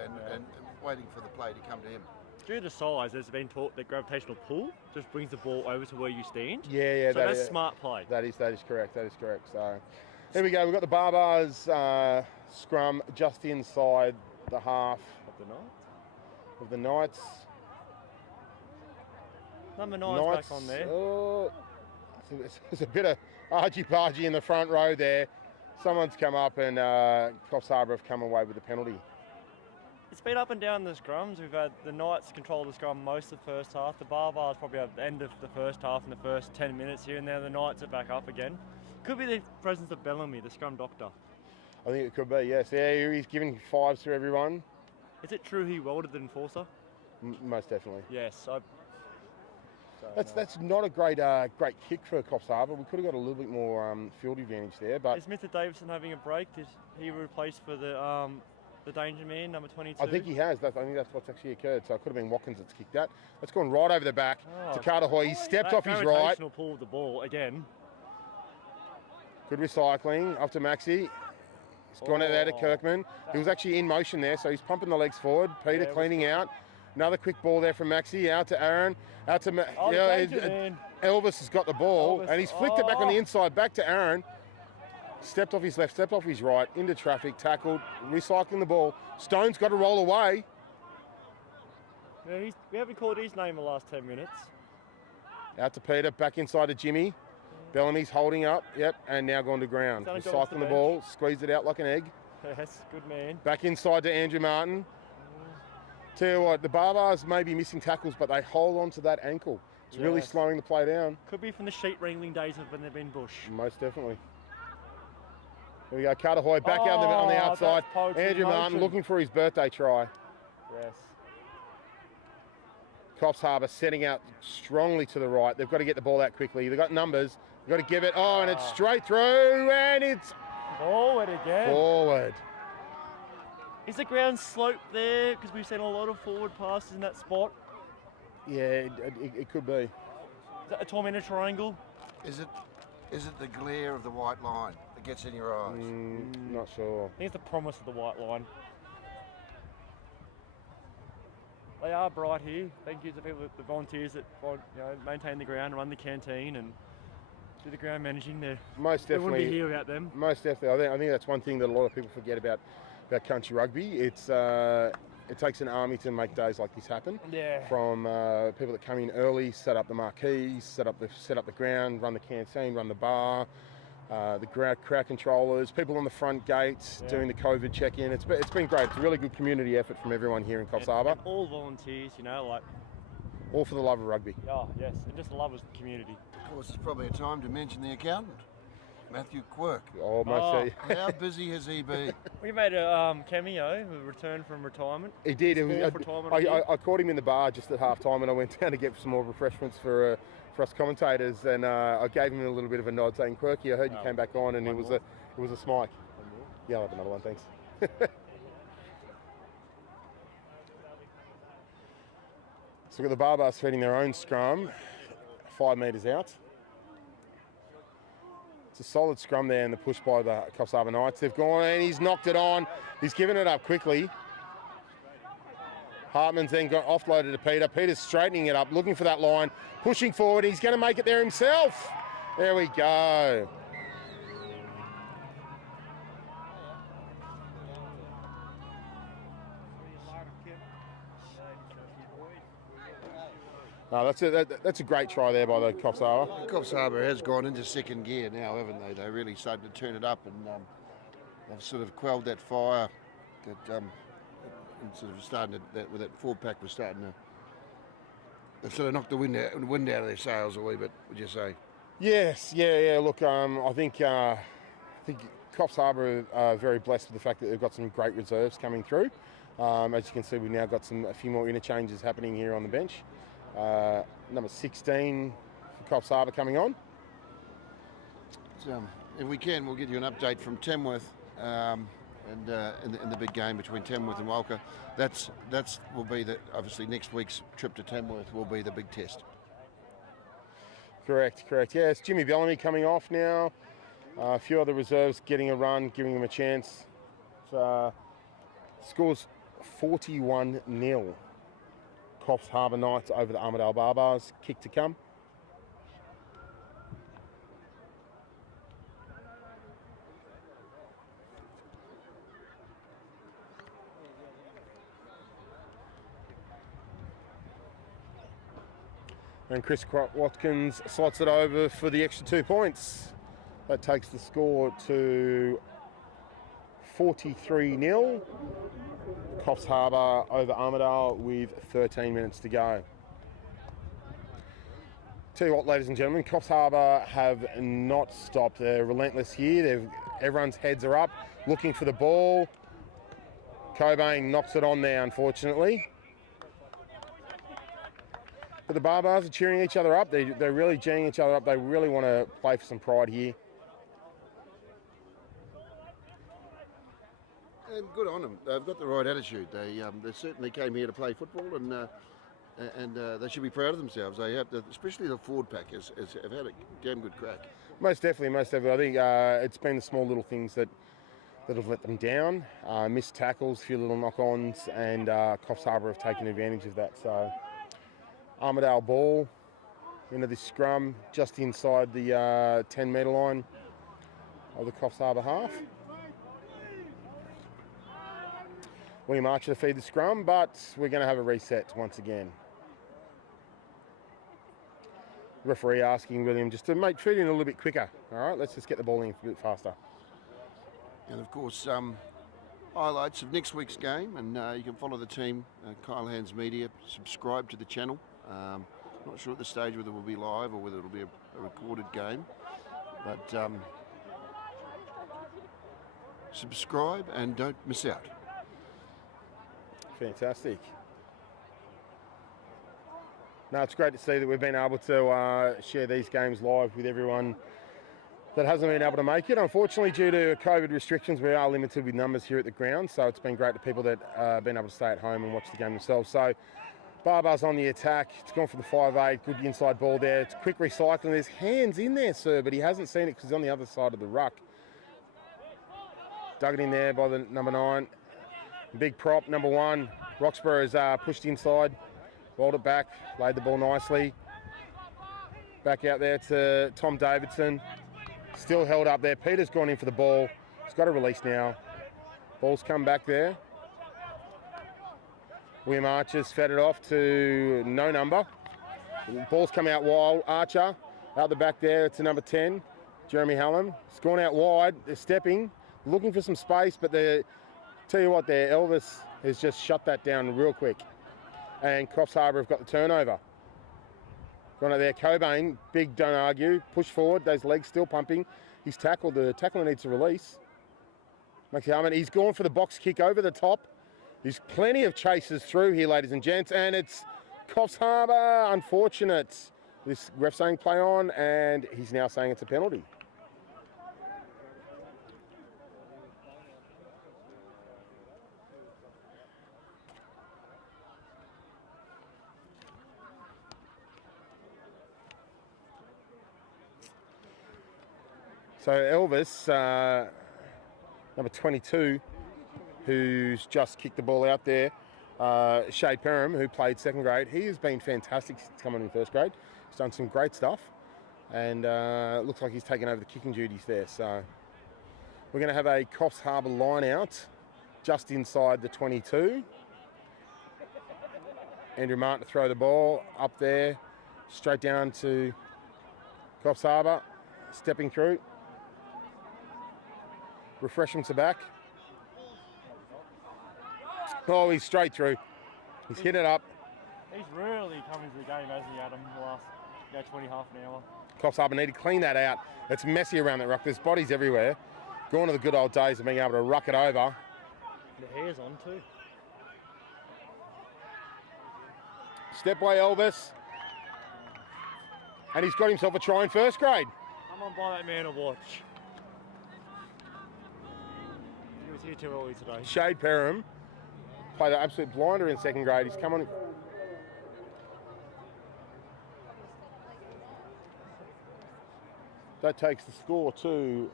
waiting for the play to come to him. Due to size, there's been taught that gravitational pull just brings the ball over to where you stand. Yeah. So that's smart play. That is correct. So here we go. We've got the Barbars scrum just inside the half of the Knights. Number 9's back on there. There's a bit of argy-bargy in the front row there. Someone's come up and Coffs Harbour have come away with the penalty. It's been up and down the scrums. We've had the Knights control the scrum most of the first half. The Barbars probably at the end of the first half in the first 10 minutes here, and now the Knights are back up again. Could be the presence of Bellamy, the scrum doctor. I think it could be, yes. Yeah, he's giving 5s to everyone. Is it true he welded the enforcer? Most definitely. Yes. That's not a great kick for Coffs Harbour. We could have got a little bit more field advantage there. But is Mr. Davison having a break? Did he replace for the danger man, number 22? I think he has. I think that's what's actually occurred. So it could have been Watkins that's kicked that. That's gone right over the back to Carter Hoy. He stepped off his right. Pull of the ball again. Good recycling up to Maxi. He's gone out there to Kirkman. He was actually in motion there, so he's pumping the legs forward. Peter cleaning out. Another quick ball there from Maxi, out to Aaron, out to Elvis has got the ball, and he's flicked it back on the inside, back to Aaron. Stepped off his left, stepped off his right, into traffic, tackled, recycling the ball. Stone's got to roll away. Yeah, we haven't called his name the last 10 minutes. Out to Peter, back inside to Jimmy. Bellamy's holding up, and now gone to ground. Recycling the ball, squeezed it out like an egg. Yes, good man. Back inside to Andrew Martin. Tell you what, the Barbars may be missing tackles, but they hold on to that ankle. It's really slowing the play down. Could be from the sheep wrangling days of when they've been bush. Most definitely. Here we go, Carter Hoy back out on the outside. that's poetry Andrew in Martin motion. looking for his birthday try. Yes. Coffs Harbour setting out strongly to the right. They've got to get the ball out quickly. They've got numbers. They've got to give it. Oh, and it's straight through, and it's Forward again. forward. Is the ground slope there? Because we've seen a lot of forward passes in that spot. Yeah, it could be. Is that a tormentor triangle? Is it the glare of the white line that gets in your eyes? Not sure. I think it's the promise of the white line. They are bright here. Thank you to the volunteers that maintain the ground, run the canteen, and do the ground managing. Most We wouldn't be definitely. here without them. Most definitely. I think that's one thing that a lot of people forget about country rugby. It takes an army to make days like this happen. Yeah. From people that come in early, set up the marquees, set up the ground, run the canteen, run the bar, the crowd controllers, people on the front gates doing the COVID check-in. It's been great. It's a really good community effort from everyone here in Coffs Harbour. And all volunteers, All for the love of rugby. oh yes, and just love us the community. Of course, it's probably a time to mention the accountant, Matthew Quirk. Almost. How busy has he been? We made a cameo, a return from retirement. He did. Fourth retirement I caught him in the bar just at half time, and I went down to get some more refreshments for us commentators, and I gave him a little bit of a nod, saying, "Quirky, I heard you came back on," and it was a smike. Yeah, I'll have another one, thanks. So we've got the Barbars feeding their own scrum, 5 metres out. It's a solid scrum there, and the push by the Coffs Harbour Knights. They've gone, and he's knocked it on. He's given it up quickly. Hartman's then got offloaded to Peter. Peter's straightening it up, looking for that line, pushing forward. He's going to make it there himself. There we go. No, that's a great try there by the Coffs Harbour. Coffs Harbour has gone into second gear now, haven't they? They're really starting to turn it up, and they've sort of quelled that fire that and sort of starting to, that forward pack was starting to. They've sort of knocked the wind out of their sails a wee bit, would you say? Yes, yeah. Look, I think Coffs Harbour are very blessed with the fact that they've got some great reserves coming through. As you can see, we've now got a few more interchanges happening here on the bench. Number 16 for Coffs Harbour coming on. So, if we can, we'll get you an update from Tamworth. And in the big game between Tamworth and Walker, that's will be obviously next week's trip to Tamworth will be the big test. Correct. Yeah, it's Jimmy Bellamy coming off now. A few other reserves getting a run, giving him a chance. Scores 41-0. Coffs Harbour Knights over the Armidale Barbars. Kick to come. And Chris Watkins slots it over for the extra 2 points. That takes the score to 43-0. Coffs Harbour over Armidale with 13 minutes to go. Tell you what, ladies and gentlemen, Coffs Harbour have not stopped. They're relentless here. Everyone's heads are up, looking for the ball. Cobain knocks it on there, unfortunately. But the Barbars are cheering each other up. They're really geeing each other up. They really want to play for some pride here. And good on them. They've got the right attitude. They certainly came here to play football, and they should be proud of themselves. They have, especially the forward pack, have had a damn good crack. Most definitely. I think it's been the small little things that have let them down. Missed tackles, a few little knock-ons, and Coffs Harbour have taken advantage of that. So Armidale ball into this scrum just inside the 10-metre line of the Coffs Harbour half. William Archer to feed the scrum, but we're going to have a reset once again. Referee asking William just to feed in a little bit quicker. All right, let's just get the ball in a bit faster. And of course, highlights of next week's game, and you can follow the team, Kyle Hands Media, subscribe to the channel. Not sure at this stage whether we'll be live or whether it'll be a recorded game, but subscribe, and don't miss out. Fantastic. No, it's great to see that we've been able to share these games live with everyone that hasn't been able to make it. Unfortunately, due to COVID restrictions, we are limited with numbers here at the ground, so it's been great to people that have been able to stay at home and watch the game themselves. So, Barbar's on the attack. It's gone for the 5'8", good inside ball there. It's quick recycling. There's hands in there, sir, but he hasn't seen it because he's on the other side of the ruck. Dug it in there by the number 9. Big prop, number 1. Roxburgh has pushed inside, rolled it back, laid the ball nicely. Back out there to Tom Davidson. Still held up there. Peter's gone in for the ball. He's got a release now. Ball's come back there. William Archer's fed it off to no number. Ball's come out wide. Archer out the back there to number 10, Jeremy Hallam. It's gone out wide. They're stepping, looking for some space, but tell you what there, Elvis has just shut that down real quick. And Coffs Harbour have got the turnover. Gone out there, Cobain, big, don't argue, push forward, those legs still pumping. He's tackled, the tackler needs to release. Maxi Harmon, he's gone for the box kick over the top. There's plenty of chases through here, ladies and gents, and it's Coffs Harbour, unfortunate. This ref saying play on, and he's now saying it's a penalty. So Elvis, number 22, who's just kicked the ball out there, Shade Perham, who played second grade, he has been fantastic since coming in first grade. He's done some great stuff, and looks like he's taken over the kicking duties there. So we're going to have a Coffs Harbour line out just inside the 22. Andrew Martin to throw the ball up there, straight down to Coffs Harbour, stepping through. Refreshments are back. Oh, he's straight through. He's hit it up. He's really come into the game, hasn't he, Adam, the last 20, half an hour. Coffs Harbour need to clean that out. It's messy around that ruck. There's bodies everywhere. Gone to the good old days of being able to ruck it over. The hair's on too. Step by Elvis. And he's got himself a try in first grade. Come on, buy that man a watch. He was here too early today. Shade Perham played an absolute blinder in second grade. He's come on. That takes the score to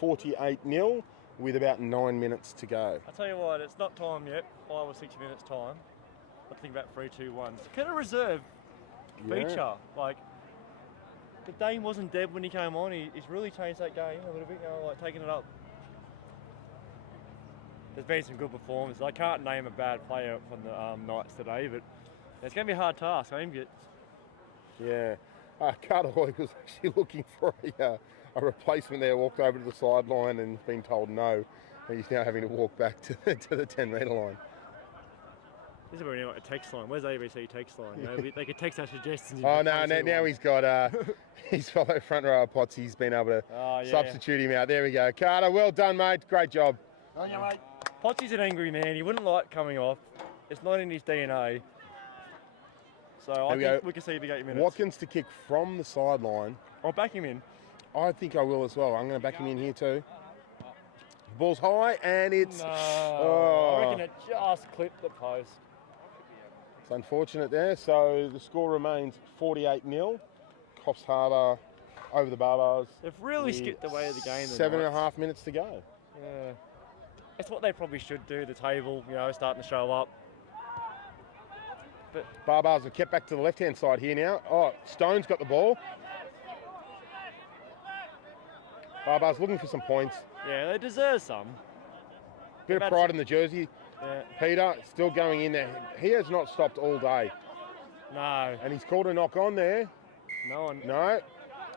48-0 with about 9 minutes to go. I'll tell you what, it's not time yet, 5 or 6 minutes time. I think about 3, 2, 1. It's kind of reserve feature. Like, the Dane wasn't dead when he came on. He's really changed that game a little bit, you know, like taking it up. There's been some good performances. I can't name a bad player from the Knights today, but it's going to be a hard task. I think Yeah. Carter Hoy was actually looking for a replacement there, walked over to the sideline and been told no. And he's now having to walk back to the 10-metre line. This is really like a text line. Where's ABC text line? You know, they could text our suggestions. Oh, no, now he's got his fellow front row Potts. He's been able to substitute him out. There we go. Carter, well done, mate. Great job. On you, mate. Potsy's an angry man. He wouldn't like coming off. It's not in his DNA. So I think we can see the 8 minutes. Watkins to kick from the sideline. I'll back him in. I think I will as well. I'm going to back him in here too. Ball's high and it's... No, oh. I reckon it just clipped the post. It's unfortunate there. So the score remains 48-0. Coffs Harbour over the Barbars. They've really skipped the way of the game. 7.5 minutes to go. Yeah. It's what they probably should do, the table, you know, starting to show up. But Barbars have kept back to the left-hand side here now. Oh, Stone's got the ball. Barbars looking for some points. yeah, they deserve some. Bit of pride in the jersey. Yeah. Peter still going in there. He has not stopped all day. No. And he's called a knock on there. No one. No.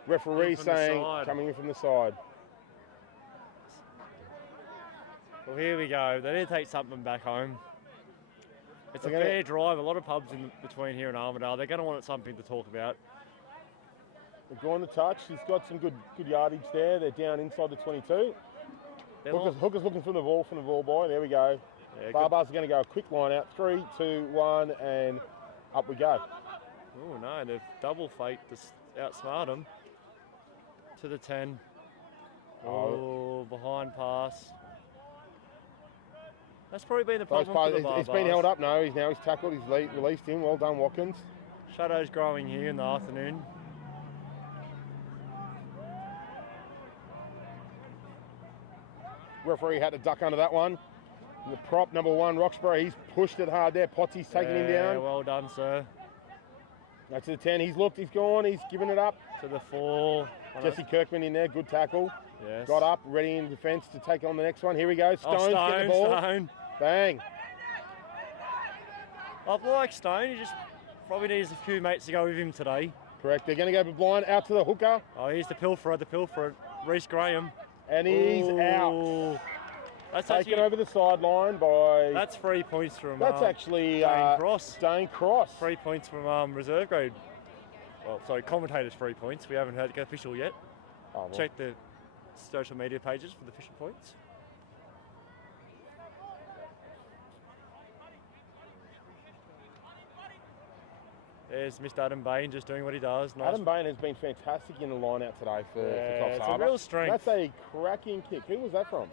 Referee saying coming in from the side. Well, here we go. They need to take something back home. It's a fair drive. A lot of pubs in between here and Armidale. They're going to want something to talk about. They've gone to touch. He's got some good yardage there. They're down inside the 22. Hooker's looking for the ball boy. There we go. Yeah, Barbars are going to go a quick line out. 3, 2, 1, and up we go. Oh no, they've double faked to outsmart them. To the 10. Oh, behind pass. That's probably been the problem for the Barbars. It's been held up. No, he's tackled. He's released him. Well done, Watkins. Shadows growing here in the afternoon. Referee had to duck under that one. And the prop, number 1, Roxburgh, he's pushed it hard there. Potsy's taking him down. Yeah, well done, sir. That's to the 10. He's looked, he's gone, he's given it up. To the 4. Jesse Kirkman in there, good tackle. Yes. Got up, ready in defence to take on the next one. Here we go. Stone's getting the ball. Stone. Bang. I like Stone. He just probably needs a few mates to go with him today. Correct. They're going to go blind out to the hooker. Oh, here's the pilferer, Reece Graham. And he's out. That's taken actually, over the sideline by... That's 3 points from... That's actually... Dane Cross. 3 points from reserve grade. Well, sorry, commentators 3 points. We haven't heard it official yet. Oh, well. Check the social media pages for the official points. There's Mr. Adam Bain just doing what he does. Nice. Adam Bain has been fantastic in the line out today for Coffs it's Harbour. a real strength. That's a cracking kick. Who was that from?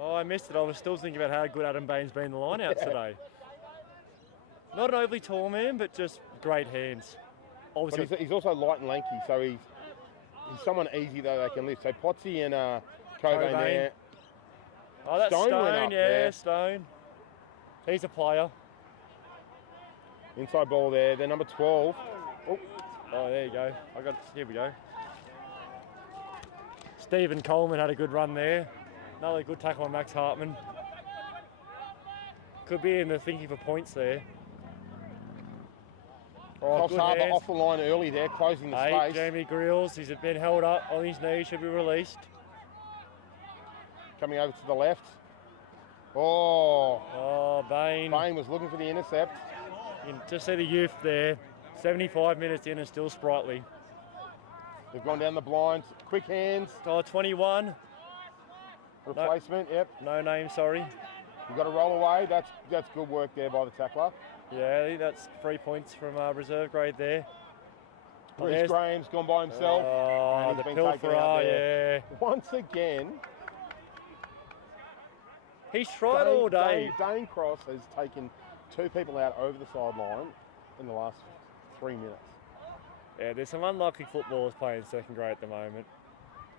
Oh, I missed it. I was still thinking about how good Adam Bain's been in the line out today. Not an overly tall man, but just great hands. Obviously, but he's also light and lanky, so he's someone easy though they can lift. So Potsy and Cobain there. Oh, that's Stone went up, yeah, Stone. He's a player. Inside ball there. They're number 12. Oh, there you go. Here we go. Stephen Coleman had a good run there. Another good tackle on Max Hartman. Could be in the thinking for points there. Coffs Harbour off the line early there, closing the space. Jamie Grills, he's been held up on his knee, should be released. Coming over to the left. Oh, Bain. Bain was looking for the intercept. You can just see the youth there. 75 minutes in and still sprightly. They've gone down the blind. Quick hands. 21. Replacement, yep. No name, sorry. You've got to roll away. That's good work there by the tackler. Yeah, I think that's 3 points from reserve grade there. Reece Graham's gone by himself. Oh, and the he's been taken out there. yeah. Once again, he's tried all day. Dane Cross has taken 2 people out over the sideline in the last 3 minutes. Yeah, there's some unlucky footballers playing second grade at the moment.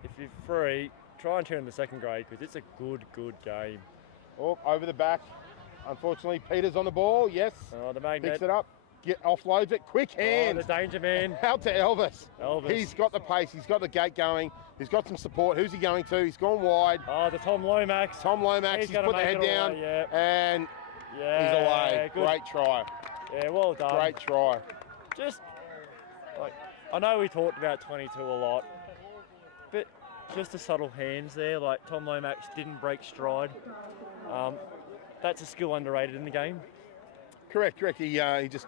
If you're free, try and turn to second grade because it's a good game. Oh, over the back. Unfortunately, Peter's on the ball. Yes. Oh, the magnet. Picks it up. Offloads it. Quick hands. Oh, the danger man. Out to Elvis. Elvis. He's got the pace. He's got the gate going. He's got some support. Who's he going to? He's gone wide. Oh, the Tom Lomax. Tom Lomax. He's put the head down. Away, yeah. And he's away. Good. Great try. Yeah, well done. Great try. Just, like, I know we talked about 22 a lot, but just the subtle hands there, like Tom Lomax didn't break stride. That's a skill underrated in the game. Correct. He just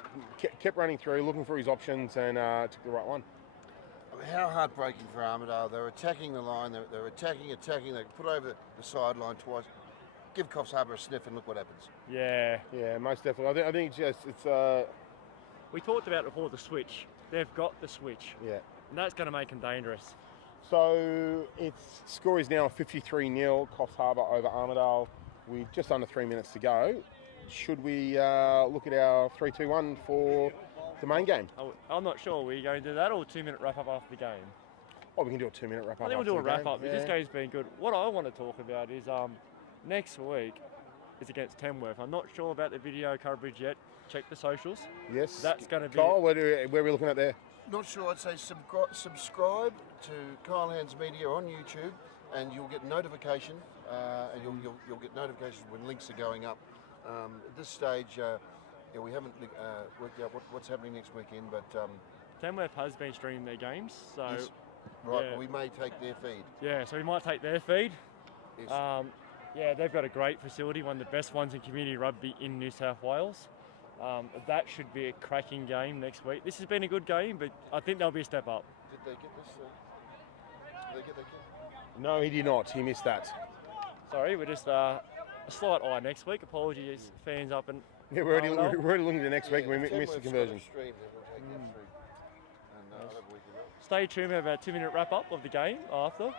kept running through, looking for his options, and took the right one. I mean, how heartbreaking for Armidale. They're attacking the line. They're attacking. They put over the sideline twice. Give Coffs Harbour a sniff and look what happens. Yeah, most definitely. I think it's. We talked about before the switch. They've got the switch. Yeah. And that's going to make them dangerous. So its score is now 53-0. Coffs Harbour over Armidale. With just under 3 minutes to go. Should we look at our 3-2-1 for the main game? I'm not sure. Are we going to do that or 2 minute wrap up after the game? Oh, we can do a 2 minute wrap up. I think we'll do a wrap up. Yeah. This game's been good. What I want to talk about is next week is against Tamworth. I'm not sure about the video coverage yet. Check the socials. Yes. That's going to be. Kyle, where are we looking at there? Not sure. I'd say subscribe to Kyle Hands Media on YouTube, and you'll get notification. And you'll get notifications when links are going up. At this stage, we haven't worked out what's happening next weekend, but Tamworth has been streaming their games, so yes, right. Yeah. We may take their feed. Yeah, so we might take their feed. Yes. Yeah, they've got a great facility, one of the best ones in community rugby in New South Wales. That should be a cracking game next week. This has been a good game, but I think there'll be a step up. Did they get this? Did they get the kick? No, he did not. He missed that. Sorry, we're just a slight eye next week. Apologies, fans up and Yeah, we're already looking to next week and we missed the conversion. Stay tuned. We have a 2-minute wrap-up of the game after.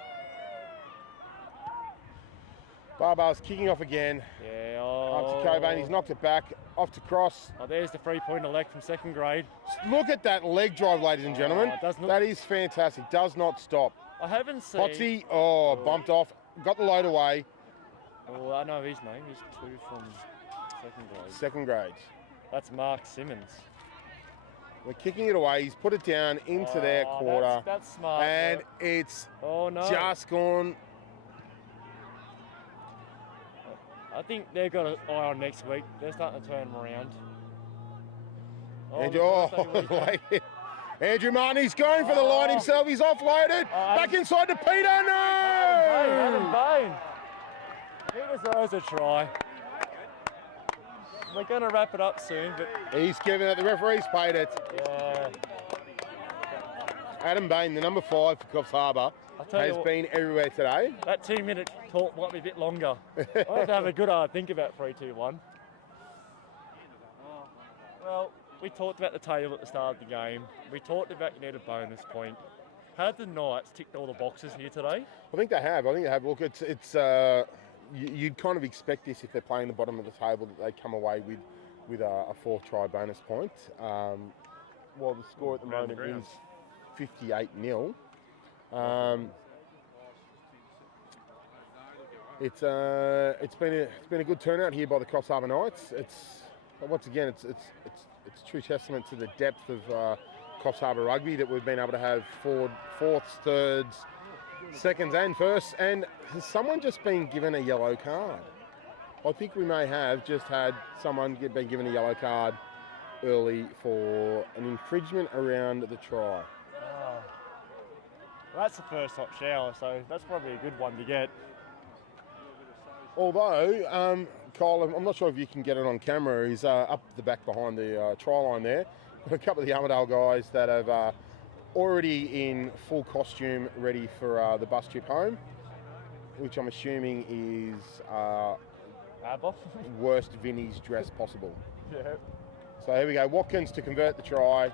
Barbars kicking off again. Yeah. Up to Cobain. He's knocked it back. Off to Cross. Oh, there's the 3-pointer leg from second grade. Look at that leg drive, ladies and gentlemen. That is fantastic. Does not stop. I haven't seen... Potsy, bumped off. Got the load away. Oh, I know his name. He's 2 from second grade. Second grade. That's Mark Simmons. We're kicking it away. He's put it down into their quarter. That's smart. And it's no. just gone. I think they've got an eye on next week. They're starting to turn them around. Andrew Martin, he's going for the line himself. He's offloaded. Back inside to Peter. No! Adam Bain. He deserves a try. We're going to wrap it up soon, but... He's given it. The referee's paid it. Yeah. Adam Bain, the number 5 for Coffs Harbour, has been everywhere today. That 2-minute talk might be a bit longer. I have to have a good hard think about 3-2-1. Well, we talked about the table at the start of the game. We talked about you need a bonus point. Have the Knights ticked all the boxes here today? I think they have. Look, it's you'd kind of expect this if they're playing the bottom of the table, that they come away with a 4-try bonus point. While the score at the moment is 58-0. It's been a good turnout here by the Coffs Harbour Knights. Once again it's true testament to the depth of Coffs Harbour Rugby that we've been able to have fourths, thirds, seconds and firsts. And has someone just been given a yellow card? I think we may have just had someone been given a yellow card early for an infringement around the try. Well, that's the first hot shower, so that's probably a good one to get. Although, Kyle, I'm not sure if you can get it on camera, he's up the back behind the try line there. A couple of the Armidale guys that have already in full costume ready for the bus trip home, which I'm assuming is worst Vinnie's dress possible. Yeah. So here we go, Watkins to convert the try,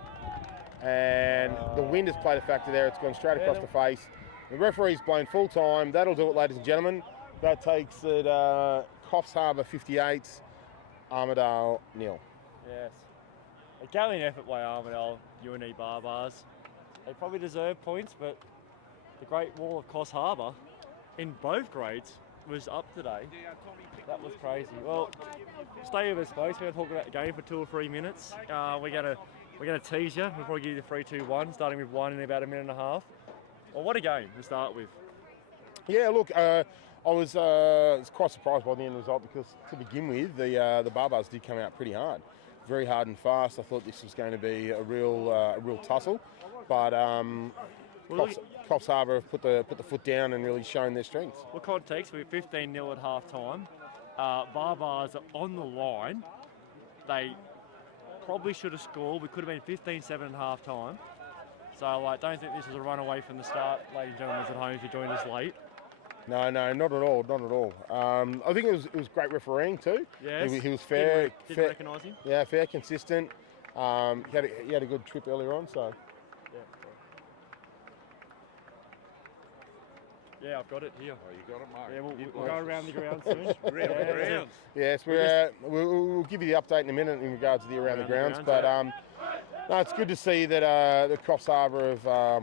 and the wind has played a factor there. It's gone straight across the face. The referee's blown full time. That'll do it, ladies and gentlemen. That takes it Coffs Harbour 58, Armidale 0. Yes. A gallant effort by Armidale, UNE Barbars. They probably deserve points, but the Great Wall of Coffs Harbour in both grades was up today. That was crazy. Well, stay with us, folks. We're going to talk about the game for 2 or 3 minutes. We're going to tease you. We'll probably give you the 3-2-1, starting with 1 in about a minute and a half. Well, what a game to start with. Yeah, look, I was quite surprised by the end result because to begin with, the Barbars did come out pretty hard. Very hard and fast. I thought this was going to be a real tussle, but Coffs Harbour have put the foot down and really shown their strengths. Well, context, we were 15-0 at half-time. Barbars are on the line. They probably should have scored. We could have been 15-7 at half-time. So I don't think this was a runaway from the start, ladies and gentlemen at home, if you joined us late. No, not at all. I think it was great refereeing too. Yes. He was fair. Didn't recognise him. Yeah, fair, consistent. He had a good trip earlier on, so. Yeah, I've got it here. Oh, you got it, Mark. Yeah, we'll go around the ground soon. Yes, we'll give you the update in a minute in regards to the around the grounds. But no, it's good to see that the Coffs Harbour have,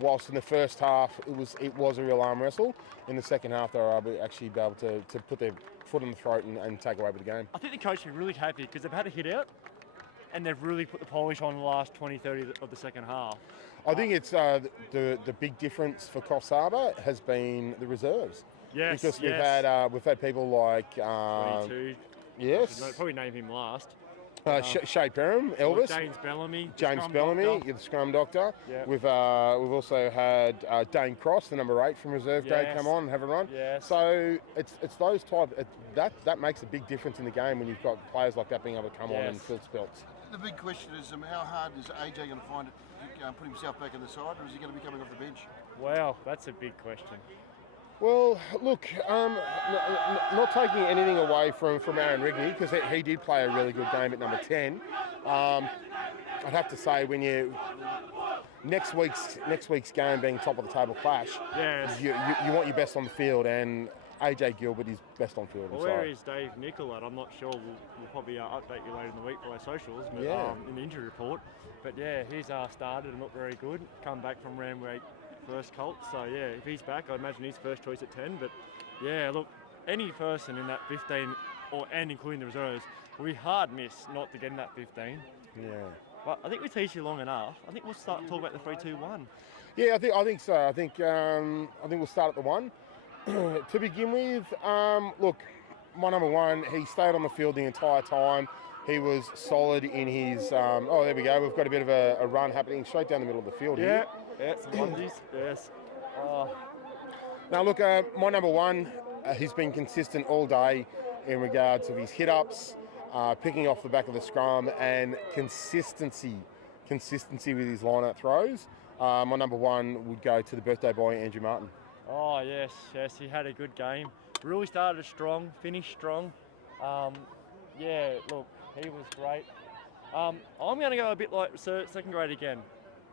whilst in the first half it was a real arm wrestle, in the second half they were able to put their foot in the throat and take away with the game. I think the coach will be really happy because they've had a hit out and they've really put the polish on the last 20-30 of the second half. I think it's the big difference for Coffs Harbour has been the reserves. Yes, because we've had people like 22. Yes, probably name him last. Shay Perham, Elvis, James Bellamy, the scrum doctor. Yeah. We've also had Dane Cross, the number 8 from reserve grade, come on and have a run. Yes. So it's those type that makes a big difference in the game when you've got players like that being able to come on and fill spells. The big question is how hard is AJ going to find it to put himself back in the side, or is he going to be coming off the bench? Wow, that's a big question. Well, look, not taking anything away from Aaron Rigney, because he did play a really good game at number 10. I'd have to say when you next week's game being top of the table clash, Yes. you want your best on the field, and AJ Gilbert is best on field. Well, where is Dave Nichol at? I'm not sure. We'll probably update you later in the week for our socials, but, in the injury report. But yeah, he's started and looked very good. Come back from round 8 first Colt. So yeah, if he's back, I imagine he's first choice at 10. But yeah, look, any person in that 15, and including the reserves, will be hard miss not to get in that 15. Yeah. But I think we teach you long enough. I think we'll start talking about the 3-2-1. Yeah, I think so. I think we'll start at the 1. To begin with, look, my number 1, he stayed on the field the entire time. He was solid in his. There we go. We've got a bit of a run happening straight down the middle of the field here. Yeah, some onesies. Yes. Oh. Now, look, my number 1, he's been consistent all day in regards of his hit-ups, picking off the back of the scrum, and consistency with his line-out throws. My number 1 would go to the birthday boy, Andrew Martin. Oh, yes, he had a good game. Really started strong, finished strong. Look, he was great. I'm going to go a bit like second grade again.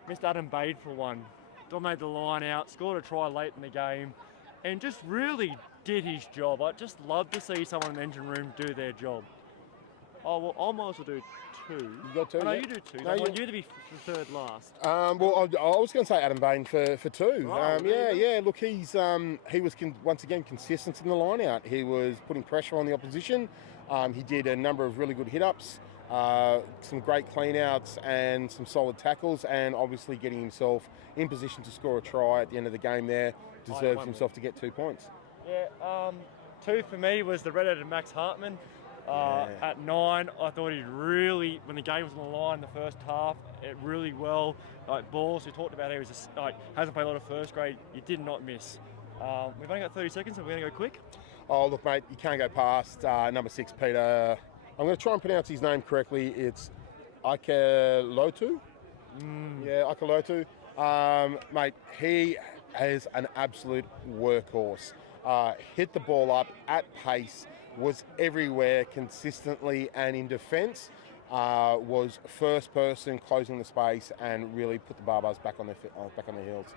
Missed Adam Bade for one. Dominated the line out, scored a try late in the game, and just really did his job. I just love to see someone in the engine room do their job. Oh, well, I might as well do 2. You got 2? No, yeah. you do 2. No, I want you to be third last. I was going to say Adam Bain for 2. Oh, Look, he was once again consistent in the line out. He was putting pressure on the opposition. He did a number of really good hit-ups, some great clean-outs and some solid tackles, and obviously getting himself in position to score a try at the end of the game there. Deserves himself to get 2 points. Yeah, 2 for me was the red-headed Max Hartman. At 9, I thought he really, when the game was on the line, the first half, it really well. Like Balls, we talked about, he was just, hasn't played a lot of first grade. You did not miss. We've only got 30 seconds, so we're going to go quick. Oh, look, mate, you can't go past number 6, Peter. I'm going to try and pronounce his name correctly. It's Ikelotu. Yeah, Ikelotu. Mate, he is an absolute workhorse. Hit the ball up at pace, was everywhere consistently, and in defence was first person closing the space and really put the Barbars back on their heels.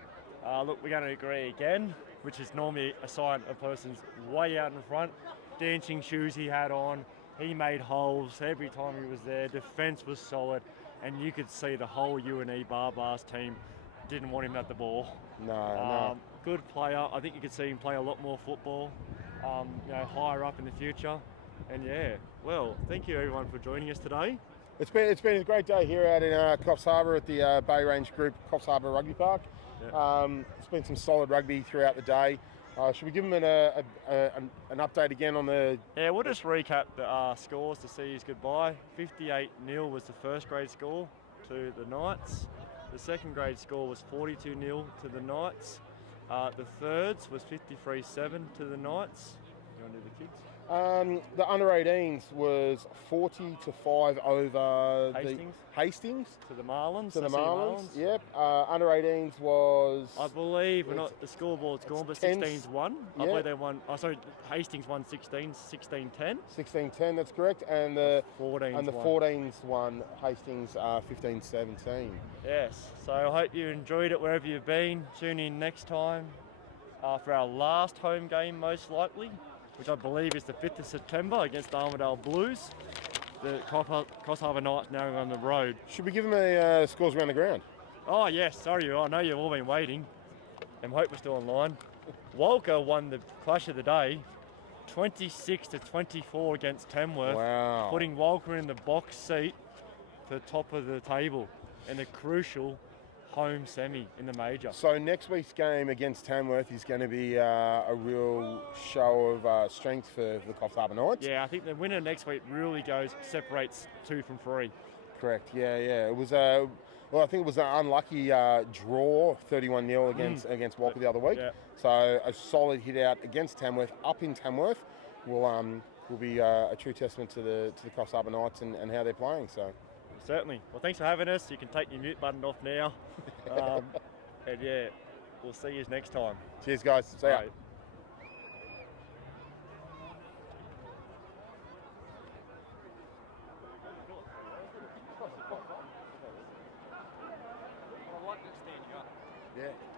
Look, we're going to agree again, which is normally a sign a person's way out in front. Dancing shoes he had on, he made holes every time he was there. Defence was solid, and you could see the whole UNE Barbars team didn't want him at the ball. No. Good player. I think you could see him play a lot more football, higher up in the future. And thank you everyone for joining us today. It's been a great day here out in Coffs Harbour at the Bay Range Group Coffs Harbour Rugby Park. Yeah. It's been some solid rugby throughout the day. Should we give them an update again on the... Yeah, we'll just recap the scores to see his goodbye. 58-0 was the first grade score to the Knights. The second grade score was 42-0 to the Knights. The thirds was 53-7 to the Knights. You want to do the kids? The under 18s was 40-5 over Hastings. To the Marlins. Yep. Under 18s was... I believe, the scoreboard's gone, but 16's won. I believe they won. Hastings won 16-10. 16-10, that's correct. And the 14s won Hastings 15-17. Yes. So I hope you enjoyed it wherever you've been. Tune in next time for our last home game, most likely, which I believe is the 5th of September against the Armidale Blues. The Cross Harbour Knights now on the road. Should we give them a scores around the ground? Oh yes, sorry, I know you've all been waiting. And hope we're still online. Walker won the clash of the day, 26-24 against Tamworth. Wow. Putting Walker in the box seat for top of the table in a crucial home semi in the major. So next week's game against Tamworth is going to be a real show of strength for the Coffs Harbour Knights. Yeah, I think the winner next week really separates 2 from 3. Correct. Yeah. It was I think it was an unlucky draw, 31-0 against Walker the other week. Yeah. So a solid hit out against Tamworth up in Tamworth will be a true testament to the Coffs Harbour Knights and how they're playing. So. Certainly. Well, thanks for having us. You can take your mute button off now. We'll see you next time. Cheers, guys. See ya. Right. Yeah.